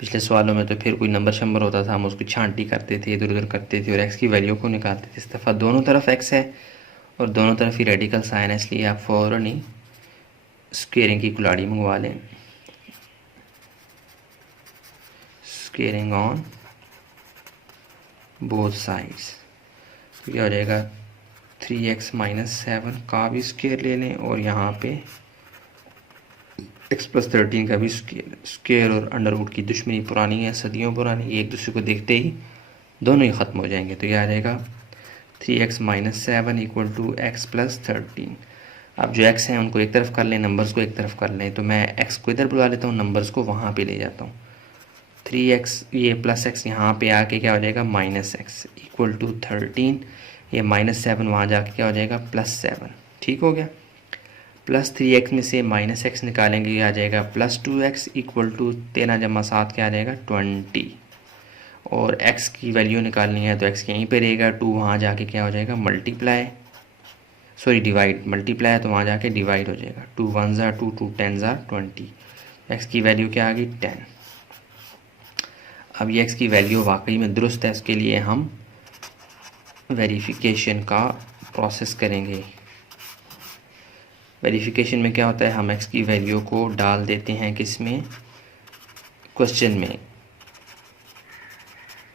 पिछले सवालों में तो फिर कोई नंबर शंबर होता था, हम उसकी छांटी करते थे, इधर उधर करते थे और x की वैल्यू को निकालते थे। इस दफ़ा दोनों तरफ x है और दोनों तरफ ही रेडिकल साइन है, इसलिए आप फ़ौरन ही स्क्वेयरिंग की कुल्हाड़ी मंगवा लें। स्क्वेयरिंग ऑन बोथ साइड्स, तो क्या हो जाएगा 3x - 7 का भी स्क्वेयर ले लें और यहाँ पे x + 13 का भी स्क्वेयर और अंडर रूट की दुश्मनी पुरानी है, सदियों पुरानी, ये एक दूसरे को देखते ही दोनों ही ख़त्म हो जाएंगे। तो यह आ जाएगा 3x - 7 = x + 13। अब जो x हैं उनको एक तरफ कर लें, नंबर्स को एक तरफ कर लें। तो मैं x को इधर बुला लेता हूँ, नंबर्स को वहाँ पे ले जाता हूँ। 3x ये +x यहाँ पे आके क्या हो जाएगा -x = 13। ये -7 वहाँ जाके क्या हो जाएगा +7। ठीक हो गया। +3x में से -x निकालेंगे, ये आ जाएगा +2x = 13 + 7 क्या आ जाएगा 20। और x की वैल्यू निकालनी है तो x यहीं पे रहेगा, 2 वहाँ जाके क्या हो जाएगा डिवाइड, मल्टीप्लाई है तो वहाँ जाके डिवाइड हो जाएगा। 2 1 = 2, 2 10 = 20। x की वैल्यू क्या आ गई 10। अब ये x की वैल्यू वाकई में दुरुस्त है, इसके लिए हम वेरिफिकेशन का प्रोसेस करेंगे। वेरिफिकेशन में क्या होता है, हम x की वैल्यू को डाल देते हैं किस में, क्वेश्चन में,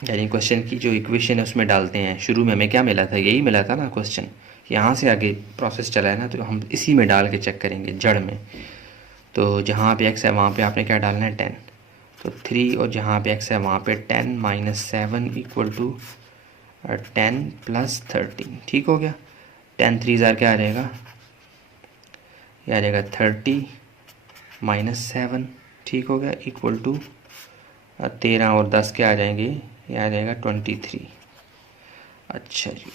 यानी क्वेश्चन की जो इक्वेशन है उसमें डालते हैं। शुरू में हमें क्या मिला था, यही मिला था ना क्वेश्चन, यहाँ से आगे प्रोसेस चला है ना, तो हम इसी में डाल के चेक करेंगे जड़ में। तो जहाँ पे x है वहाँ पे आपने क्या डालना है 10, तो 3, और जहाँ पे x है वहाँ पे 10 - 7 = 10 + 13। ठीक हो गया। 10 3 क्या आ जाएगा, यह आ जाएगा 30 - 7। ठीक हो गया, इक्वल टू 13 और 10 क्या आ जाएंगे, ये आ जाएगा 23। अच्छा जी,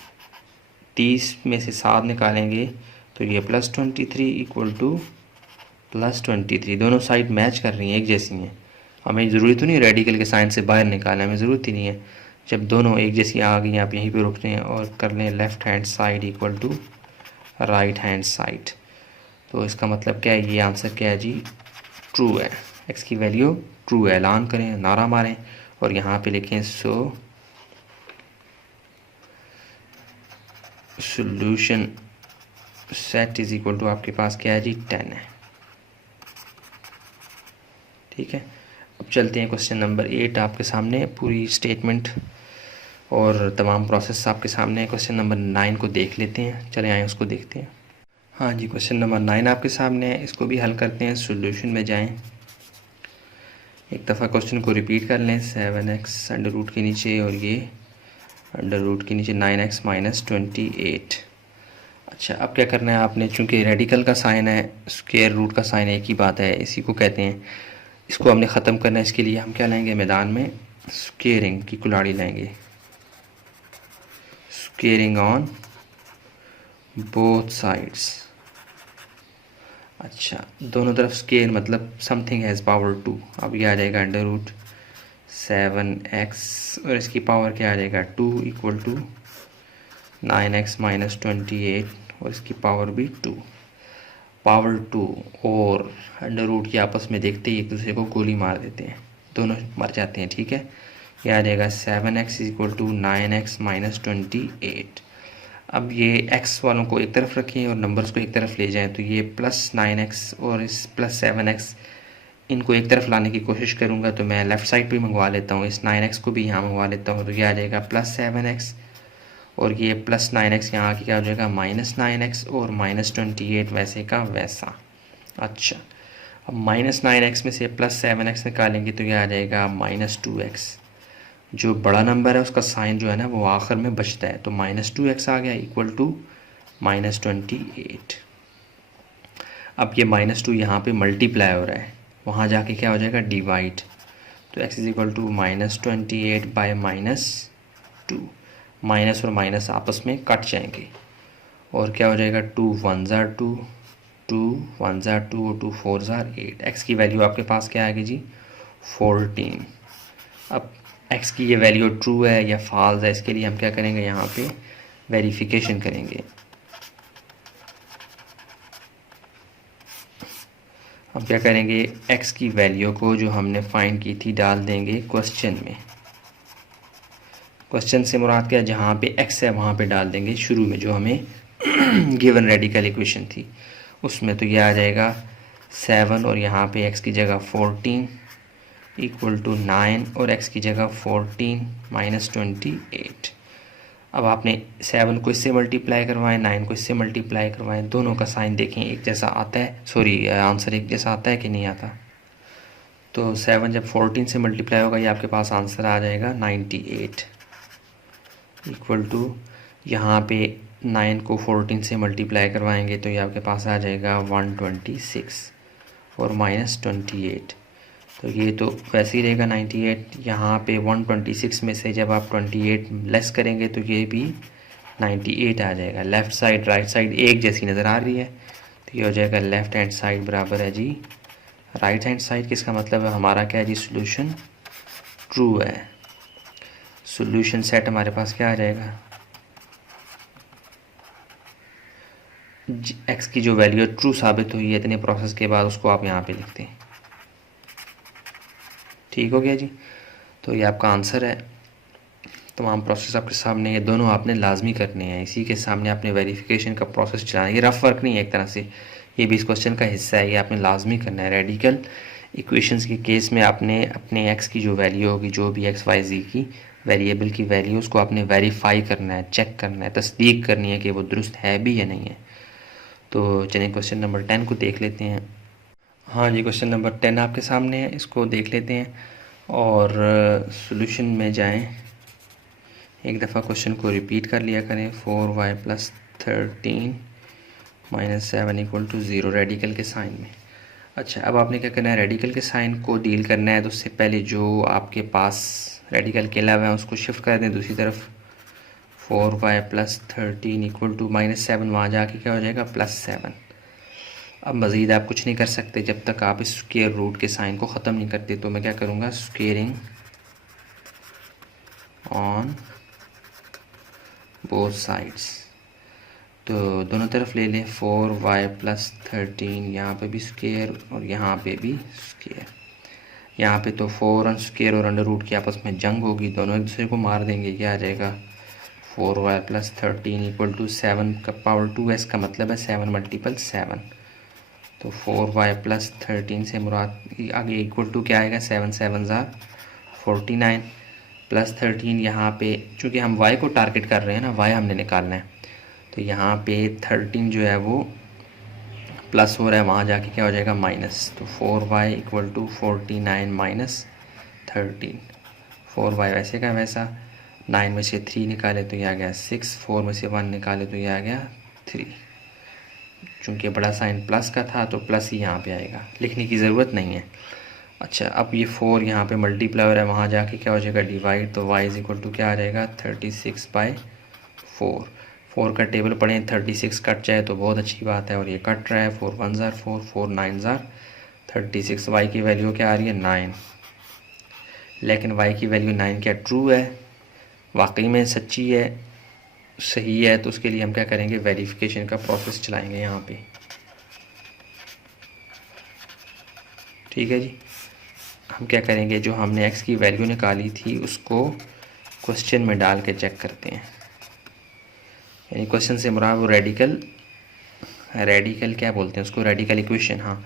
30 में से 7 निकालेंगे तो ये +23 इक्वल टू +23। दोनों साइड मैच कर रही हैं, एक जैसी हैं। हमें ज़रूरी तो नहीं रेडिकल के साइन से बाहर निकालना, हमें ज़रूरत ही नहीं है। जब दोनों एक जैसी आ गई आप यहीं पे रुकते हैं और कर लें left hand side equal to right hand side. तो इसका मतलब क्या है, ये आंसर क्या है जी, ट्रू है। एक्स की वैल्यू ट्रू है, ऐलान करें, नारा मारें और यहाँ पे लिखें solution set is equal to आपके पास क्या है जी, 10 है। ठीक है, अब चलते हैं क्वेश्चन नंबर 8 आपके सामने पूरी स्टेटमेंट और तमाम प्रोसेस आपके सामने है। क्वेश्चन नंबर 9 को देख लेते हैं, चले आए उसको देखते हैं। हाँ जी, क्वेश्चन नंबर 9 आपके सामने है, इसको भी हल करते हैं। सॉल्यूशन में जाएं, एक दफ़ा क्वेश्चन को रिपीट कर लें। 7x अंडर रूट के नीचे और ये अंडर रूट के नीचे 9x माइनस 28। अच्छा, अब क्या करना है आपने, चूँकि रेडिकल का साइन है, स्क्वायर रूट का साइन एक ही बात है, इसी को कहते हैं। इसको हमने ख़त्म करना है, इसके लिए हम क्या लाएंगे, मैदान में स्क्वेयरिंग की कुल्हाड़ी लाएंगे। Squaring on both sides. अच्छा, दोनों तरफ स्क्वेयर मतलब समथिंग हैज़ पावर 2। अब ये आ जाएगा अंडर रूट 7x और इसकी पावर क्या आ जाएगा 2 इक्वल टू 9x माइनस 28 और इसकी पावर भी 2। पावर 2 और अंडर रूट की आपस में देखते ही एक दूसरे को गोली मार देते हैं, दोनों मर जाते हैं। ठीक है, ये आ जाएगा 7x equal to 9x minus 28। अब ये x वालों को एक तरफ रखें और नंबर्स को एक तरफ ले जाएं, तो ये +9x और इस +7x इनको एक तरफ लाने की कोशिश करूंगा। तो मैं लेफ़्ट साइड पे मंगवा लेता हूँ, इस 9x को भी यहाँ मंगवा लेता हूँ। तो ये आ जाएगा +7x और ये +9x यहाँ आके क्या हो जाएगा -9x और -28 वैसे का वैसा। अच्छा, अब -9x में से +7x निकालेंगे तो ये आ जाएगा -2x। जो बड़ा नंबर है उसका साइन जो है ना वो आखिर में बचता है, तो -2x आ गया इक्वल टू -28। अब ये -2 यहाँ पे मल्टीप्लाई हो रहा है, वहाँ जाके क्या हो जाएगा डिवाइड। तो x is equal to -28 by -2। Minus और माइनस आपस में कट जाएंगे और क्या हो जाएगा 2 1 ज़ा 2, 2 1 ज़ा 2 और 2 4 ज़ा 8। x की वैल्यू आपके पास क्या आ गई जी 14। अब x की ये वैल्यू ट्रू है या फॉल्स है, इसके लिए हम क्या करेंगे, यहाँ पे वेरिफिकेशन करेंगे। हम क्या करेंगे, x की वैल्यू को जो हमने फाइंड की थी डाल देंगे क्वेश्चन में। क्वेश्चन से मुराद क्या, जहाँ पे x है वहाँ पे डाल देंगे शुरू में जो हमें गिवन रेडिकल इक्वेशन थी उसमें। तो ये आ जाएगा 7 और यहाँ पे x की जगह 14 इक्वल टू 9 और x की जगह 14 माइनस 28। अब आपने 7 को इससे मल्टीप्लाई करवाएं, 9 को इससे मल्टीप्लाई करवाएं, दोनों का साइन देखें एक जैसा आता है, सॉरी आंसर एक जैसा आता है कि नहीं आता। तो 7 जब 14 से मल्टीप्लाई होगा ये आपके पास आंसर आ जाएगा 98 इक्वल टू, यहाँ पे 9 को 14 से मल्टीप्लाई करवाएंगे तो ये आपके पास आ जाएगा 126 और -28। तो ये तो वैसे ही रहेगा 98। यहाँ पे 126 में से जब आप 28 लेस करेंगे तो ये भी 98 आ जाएगा। लेफ़्ट साइड राइट साइड एक जैसी नज़र आ रही है, तो ये हो जाएगा लेफ़्ट हैंड साइड बराबर है जी राइट हैंड साइड। किसका मतलब है हमारा क्या है जी, सोल्यूशन ट्रू है। सोल्यूशन सेट हमारे पास क्या आ जाएगा, एक्स की जो वैल्यू ट्रू साबित हुई है इतने प्रोसेस के बाद उसको आप यहाँ पे लिखते हैं। ठीक हो गया जी, तो ये आपका आंसर है। तमाम प्रोसेस आपके सामने, ये दोनों आपने लाजमी करने हैं। इसी के सामने आपने वेरिफिकेशन का प्रोसेस चलाना है। ये रफ वर्क नहीं है एक तरह से, ये भी इस क्वेश्चन का हिस्सा है, ये आपने लाजमी करना है। रेडिकल इक्वेशंस के केस में आपने अपने एक्स की जो वैल्यू होगी, जो भी एक्स वाई जी की वेरिएबल की वैल्यू, उसको आपने वेरीफाई करना है, चेक करना है, तस्दीक करनी है कि वो दुरुस्त है भी या नहीं है। तो चलिए क्वेश्चन नंबर 10 को देख लेते हैं। हाँ जी, क्वेश्चन नंबर 10 आपके सामने है, इसको देख लेते हैं और सॉल्यूशन में जाएं। एक दफ़ा क्वेश्चन को रिपीट कर लिया करें। 4y + 13 - 7 इक्वल टू 0 रेडिकल के साइन में। अच्छा, अब आपने क्या करना है, रेडिकल के साइन को डील करना है। तो उससे पहले जो आपके पास रेडिकल के अलावा उसको शिफ्ट कर दें दूसरी तरफ, 4y प्लस 13 इक्वल टू -7, वहाँ जाके क्या हो जाएगा +7। अब मज़ीद आप कुछ नहीं कर सकते जब तक आप इस स्क्वायर रूट के साइन को ख़त्म नहीं करते। तो मैं क्या करूँगा, स्क्वेयरिंग ऑन बोथ साइड्स, तो दोनों तरफ ले लें। 4y प्लस 13, यहाँ पे भी स्क्वायर और यहाँ पे भी स्क्वायर। यहाँ पे तो 4 और स्क्वायर और अंडर रूट की आपस में जंग होगी, दोनों एक दूसरे को मार देंगे। क्या आ जाएगा 4y प्लस 13 इक्वल टू 7 का पावर 2 है, इसका मतलब है 7 मल्टीपल 7। तो 4y प्लस 13 से मुराद आगे इक्वल टू क्या आएगा, 7 7 ज़ार 49 प्लस 13। यहाँ पे चूँकि हम y को टारगेट कर रहे हैं ना, y हमने निकालना है, तो यहाँ पे 13 जो है वो प्लस हो रहा है, वहाँ जाके क्या हो जाएगा माइनस। तो 4y equal to 49 minus 13। 4y वैसे का वैसा, 9 में से 3 निकाले तो ये आ गया 6, 4 में से 1 निकाले तो ये आ गया 3। चूँकि बड़ा साइन प्लस का था तो प्लस ही यहाँ पे आएगा, लिखने की ज़रूरत नहीं है। अच्छा, अब ये 4 यहाँ पे मल्टीप्लाई हो रहा है, वहाँ जाके क्या हो जाएगा डिवाइड, तो y इज इक्वल टू क्या आ जाएगा 36/4। 4 का टेबल पढ़ें, 36 कट जाए तो बहुत अच्छी बात है, और ये कट रहा है। 4 1 ज़ार 4, 4 9 ज़ार 36। y की वैल्यू क्या आ रही है 9, लेकिन y की वैल्यू 9 क्या ट्रू है, वाकई में सच्ची है, सही है, तो उसके लिए हम क्या करेंगे, वेरिफिकेशन का प्रोसेस चलाएंगे यहाँ पे। ठीक है जी, हम क्या करेंगे, जो हमने x की वैल्यू निकाली थी उसको क्वेश्चन में डाल के चेक करते हैं। यानी क्वेश्चन से मुराद वो रेडिकल क्या बोलते हैं उसको, रेडिकल इक्वेशन। हाँ,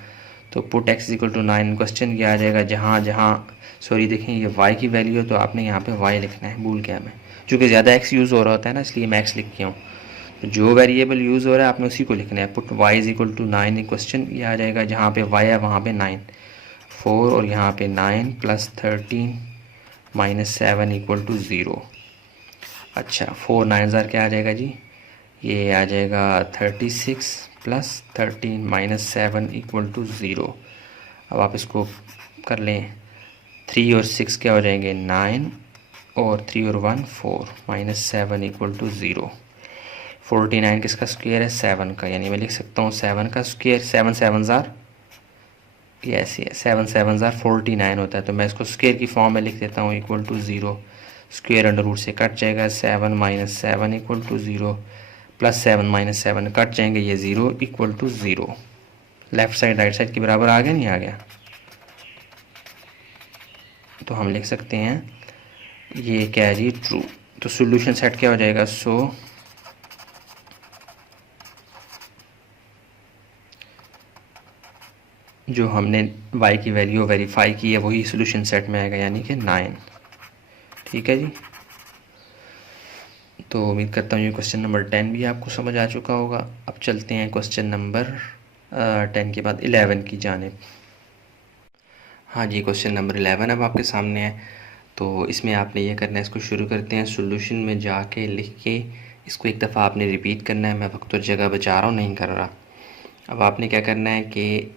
तो put x equal to 9, question क्या आ जाएगा, जहाँ सॉरी देखें ये y की वैल्यू है तो आपने यहाँ पे y लिखना है, भूल गया मैं, चूँकि ज़्यादा x यूज़ हो रहा होता है ना, इसलिए मैं x लिख के हूँ। तो जो वेरिएबल यूज़ हो रहा है आपने उसी को लिखना है। Put y is equal to 9, question ये आ जाएगा, जहाँ पे y है वहाँ पे 9, 4 और यहाँ पे 9 प्लस 13 माइनस 7 इक्वल टू 0। अच्छा, 4 9 ज़ार क्या आ जाएगा जी, ये आ जाएगा 36 प्लस 13 माइनस 7 इक्वल टू 0। अब आप इसको कर लें, 3 और 6 क्या हो जाएंगे 9, और 3 और 1 4, माइनस 7 इक्वल टू 0। 49 किसका स्क्वायर है 7 का, यानी मैं लिख सकता हूँ 7 का स्क्वायर, 7 7 ज़ार ये ऐसे है, 7 7 ज़ार 49 होता है। तो मैं इसको स्क्वायर की फॉर्म में लिख देता हूँ, equal to 0। Square under root से कट जाएगा, 7 minus 7 equal to 0, plus 7 minus 7 cut जाएंगे, ये 0 equal to 0। Left side right side के बराबर आ गया, नहीं आ गया, तो हम लिख सकते हैं ये क्या है जी ट्रू। तो सॉल्यूशन सेट क्या हो जाएगा, सो जो हमने y की वैल्यू वेरीफाई की है वही सॉल्यूशन सेट में आएगा, यानी कि 9। ठीक है जी, तो उम्मीद करता हूँ ये क्वेश्चन नंबर 10 भी आपको समझ आ चुका होगा। अब चलते हैं क्वेश्चन नंबर 10 के बाद 11 की जानिब। हाँ जी, क्वेश्चन नंबर 11 अब आपके सामने है। तो इसमें आपने ये करना है, इसको शुरू करते हैं, सॉल्यूशन में जाके लिख के इसको एक दफ़ा आपने रिपीट करना है। मैं वक्त और जगह बचा रहा हूँ, नहीं कर रहा। अब आपने क्या करना है कि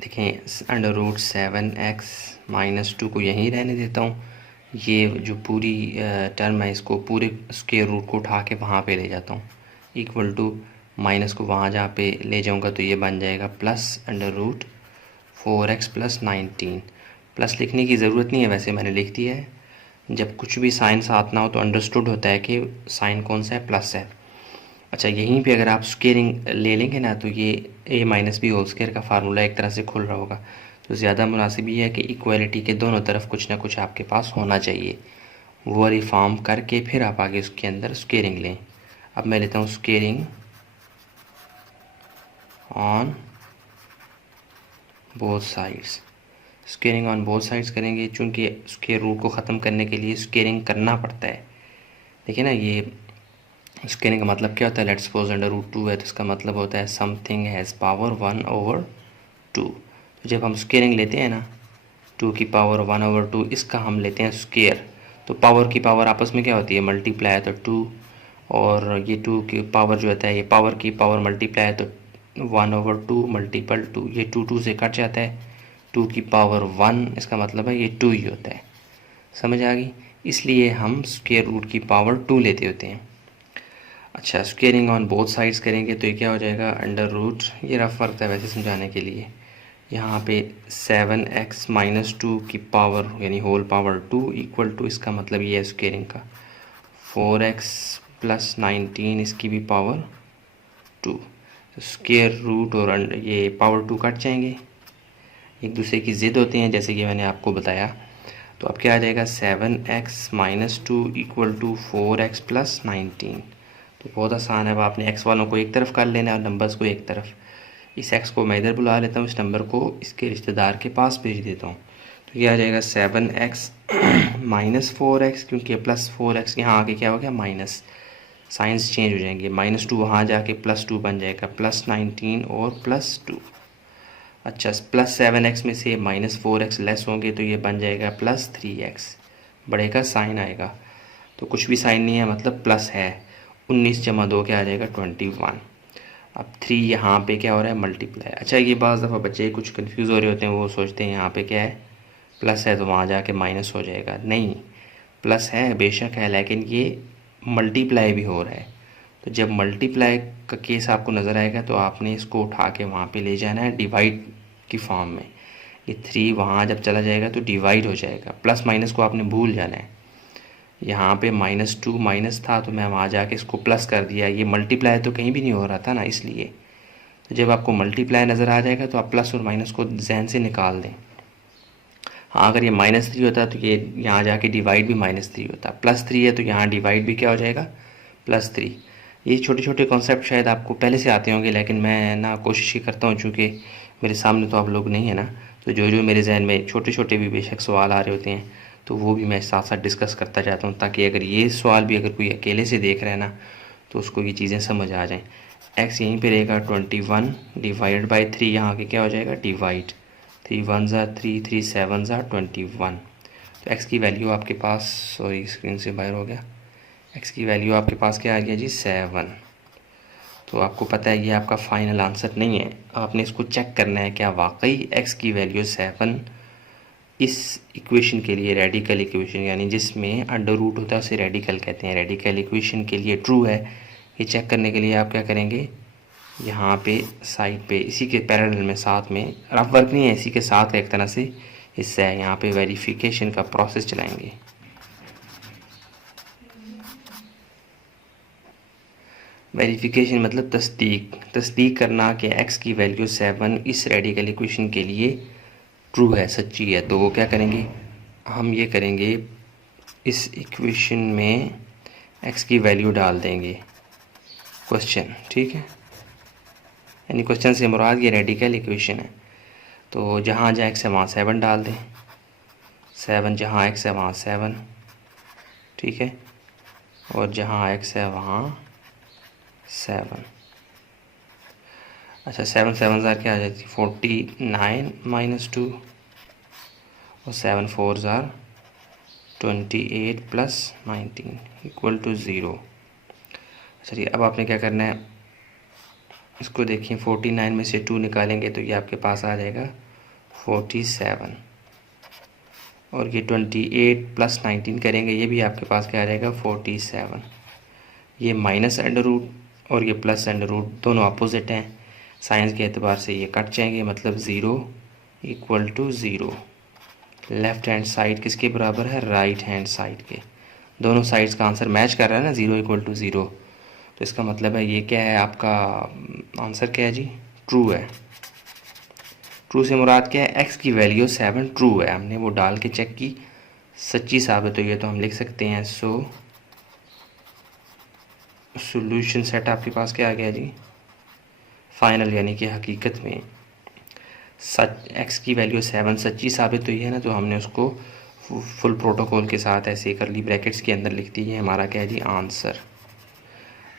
देखें, अंडर रूट 7x माइनस 2 को यहीं रहने देता हूँ, ये जो पूरी टर्म है इसको पूरे स्क्वायर रूट को उठा के वहाँ पे ले जाता हूँ, इक्वल टू माइनस को वहाँ जहाँ पे ले जाऊँगा तो ये बन जाएगा plus under root 4x plus 19। Plus लिखने की ज़रूरत नहीं है, वैसे मैंने लिख दिया है। जब कुछ भी साइन साथ ना हो तो अंडरस्टूड होता है कि साइन कौन सा है, प्लस है। अच्छा, यहीं पे अगर आप स्क्वेयरिंग ले लेंगे ना तो ये a minus B whole square का फार्मूला एक तरह से खुल रहा होगा। तो ज़्यादा मुनासिब ये है कि इक्वालिटी के दोनों तरफ कुछ ना कुछ आपके पास होना चाहिए, वो वाली फॉर्म करके फिर आप आगे उसके अंदर स्क्वेयरिंग लें। अब मैं लेता हूँ squaring on both sides. Squaring on both sides करेंगे, चूँकि स्क्वेयर रूट को ख़त्म करने के लिए स्क्वेयरिंग करना पड़ता है। देखिए ना, ये स्क्वेयरिंग का मतलब क्या होता है, लेट्स सपोज अंडर रूट 2 है तो इसका मतलब होता है समथिंग हैज़ पावर 1/2। तो जब हम स्क्वेयरिंग लेते हैं ना 2 की पावर 1/2, इसका हम लेते हैं स्क्वेयर, तो पावर की पावर आपस में क्या होती है, मल्टीप्लाई है, तो 2, और ये 2 की पावर जो होता है, ये पावर की पावर मल्टीप्लाई है, तो 1/2 मल्टीपल 2, ये 2 से कट जाता है, 2 की पावर 1, इसका मतलब है ये 2 ही होता है। समझ आ गई। इसलिए हम स्क्वायर रूट की पावर 2 लेते होते हैं। अच्छा, स्क्वेयरिंग ऑन बोथ साइड्स करेंगे तो ये क्या हो जाएगा, अंडर रूट, ये रफ वर्क था वैसे समझाने के लिए। यहाँ पे 7x माइनस 2 की पावर यानी होल पावर 2 इक्वल टू, इसका मतलब ये है स्क्वेयरिंग का 4x प्लस 19 इसकी भी पावर 2। तो स्क्वायर रूट और ये पावर 2 कट जाएंगे, एक दूसरे की ज़िद होते हैं जैसे कि मैंने आपको बताया। तो अब क्या आ जाएगा, 7x minus 2 equal to 4x plus 19। तो बहुत आसान है, अब आपने x वालों को एक तरफ कर लेना है और नंबर्स को एक तरफ। इस x को मैं इधर बुला लेता हूँ, इस नंबर को इसके रिश्तेदार के पास भेज देता हूँ। तो ये आ जाएगा 7x माइनस 4x, क्योंकि प्लस 4x यहाँ आके क्या हो गया माइनस, साइंस चेंज हो जाएंगे, माइनस 2 वहाँ जाके प्लस 2 बन जाएगा, प्लस 19 और प्लस 2। अच्छा, प्लस 7x में से माइनस 4x लेस होंगे तो ये बन जाएगा प्लस 3x, बड़े का साइन आएगा, तो कुछ भी साइन नहीं है मतलब प्लस है। 19 जमा 2 क्या आ जाएगा 21। अब 3 यहाँ पे क्या हो रहा है मल्टीप्लाई। अच्छा, ये बाज़ दफ़ा बच्चे कुछ कंफ्यूज हो रहे होते हैं, वो सोचते हैं यहाँ पे क्या है प्लस है तो वहाँ जाके माइनस हो जाएगा। नहीं, प्लस है बेशक है, लेकिन ये मल्टीप्लाई भी हो रहा है। तो जब मल्टीप्लाई का केस आपको नज़र आएगा तो आपने इसको उठा के वहाँ पे ले जाना है डिवाइड की फॉर्म में। ये 3 वहाँ जब चला जाएगा तो डिवाइड हो जाएगा, प्लस माइनस को आपने भूल जाना है। यहाँ पे -2 माइनस था तो मैं वहाँ जाके इसको प्लस कर दिया, ये मल्टीप्लाई तो कहीं भी नहीं हो रहा था ना, इसलिए। तो जब आपको मल्टीप्लाई नज़र आ जाएगा तो आप प्लस और माइनस को जहन से निकाल दें। हाँ, अगर ये -3 होता तो ये यहाँ जाके डिवाइड भी -3 होता, +3 है तो यहाँ डिवाइड भी क्या हो जाएगा +3। ये छोटे छोटे कॉन्सेप्ट शायद आपको पहले से आते होंगे, लेकिन मैं ना कोशिश ही करता हूँ, चूँकि मेरे सामने तो आप लोग नहीं है ना, तो जो जो मेरे जहन में छोटे छोटे भी बेशक सवाल आ रहे होते हैं तो वो भी मैं साथ साथ डिस्कस करता जाता हूँ, ताकि अगर ये सवाल भी अगर कोई अकेले से देख रहा है ना तो उसको ये चीज़ें समझ आ जाएँ। x यहीं पे रहेगा 21 डिवाइडेड बाई 3, यहाँ के क्या हो जाएगा डिवाइड, 3 1 3 3 7 21। तो x की वैल्यू आपके पास, सॉरी स्क्रीन से बाहर हो गया, x की वैल्यू आपके पास क्या आ गया जी 7। तो आपको पता है ये आपका फाइनल आंसर नहीं है, आपने इसको चेक करना है क्या वाकई x की वैल्यू 7 इस इक्वेशन के लिए, रेडिकल इक्वेशन यानी जिसमें अंडर रूट होता है उसे रेडिकल कहते हैं, रेडिकल इक्वेशन के लिए ट्रू है। ये चेक करने के लिए आप क्या करेंगे, यहाँ पे साइड पे इसी के पैरेलल में साथ में, रफ वर्क नहीं है, इसी के साथ एक तरह से हिस्सा है, यहाँ पे वेरिफिकेशन का प्रोसेस चलाएंगे। वेरिफिकेशन मतलब तस्दीक करना कि x की वैल्यू 7 इस रेडिकल इक्वेशन के लिए ट्रू है, सच्ची है। तो वो क्या करेंगे, हम ये करेंगे इस इक्वेशन में x की वैल्यू डाल देंगे क्वेश्चन, ठीक है, यानी क्वेश्चन से मुराद ये रेडिकल इक्वेशन है। तो जहाँ जहाँ x है वहाँ 7 डाल दें, 7 जहाँ x है वहाँ 7, ठीक है, और जहाँ x है वहाँ 7। अच्छा, 7 7 ज़ार क्या आ जाती, 49 माइनस 2, और 7 4 ज़ार 28 प्लस 19 इक्वल टू 0। चलिए अब आपने क्या करना है, इसको देखिए 49 में से 2 निकालेंगे तो ये आपके पास आ जाएगा 47, और ये 28 प्लस 19 करेंगे, ये भी आपके पास क्या आ जाएगा 47। ये माइनस अंडर रूट और ये प्लस अंडर रूट दोनों अपोजिट हैं, साइंस के एतबार से ये कट जाएंगे, मतलब 0 equal to 0। Left hand side किसके बराबर है, राइट हैंड साइड के। दोनों साइड्स का आंसर मैच कर रहा है ना, 0 इक्वल टू 0। तो इसका मतलब है ये क्या है, आपका आंसर क्या है जी, ट्रू है। ट्रू से मुराद क्या है, x की वैल्यू 7 ट्रू है, हमने वो डाल के चेक की, सच्ची साबित हुई है, तो हम लिख सकते हैं सो सॉल्यूशन सेट आपके पास क्या आ गया जी, फाइनल, यानी कि हकीकत में सच x की वैल्यू 7 सच्ची साबित हुई है ना, तो हमने उसको फुल प्रोटोकॉल के साथ ऐसे करली ब्रैकेट्स के अंदर लिख दी है, हमारा क्या है जी आंसर।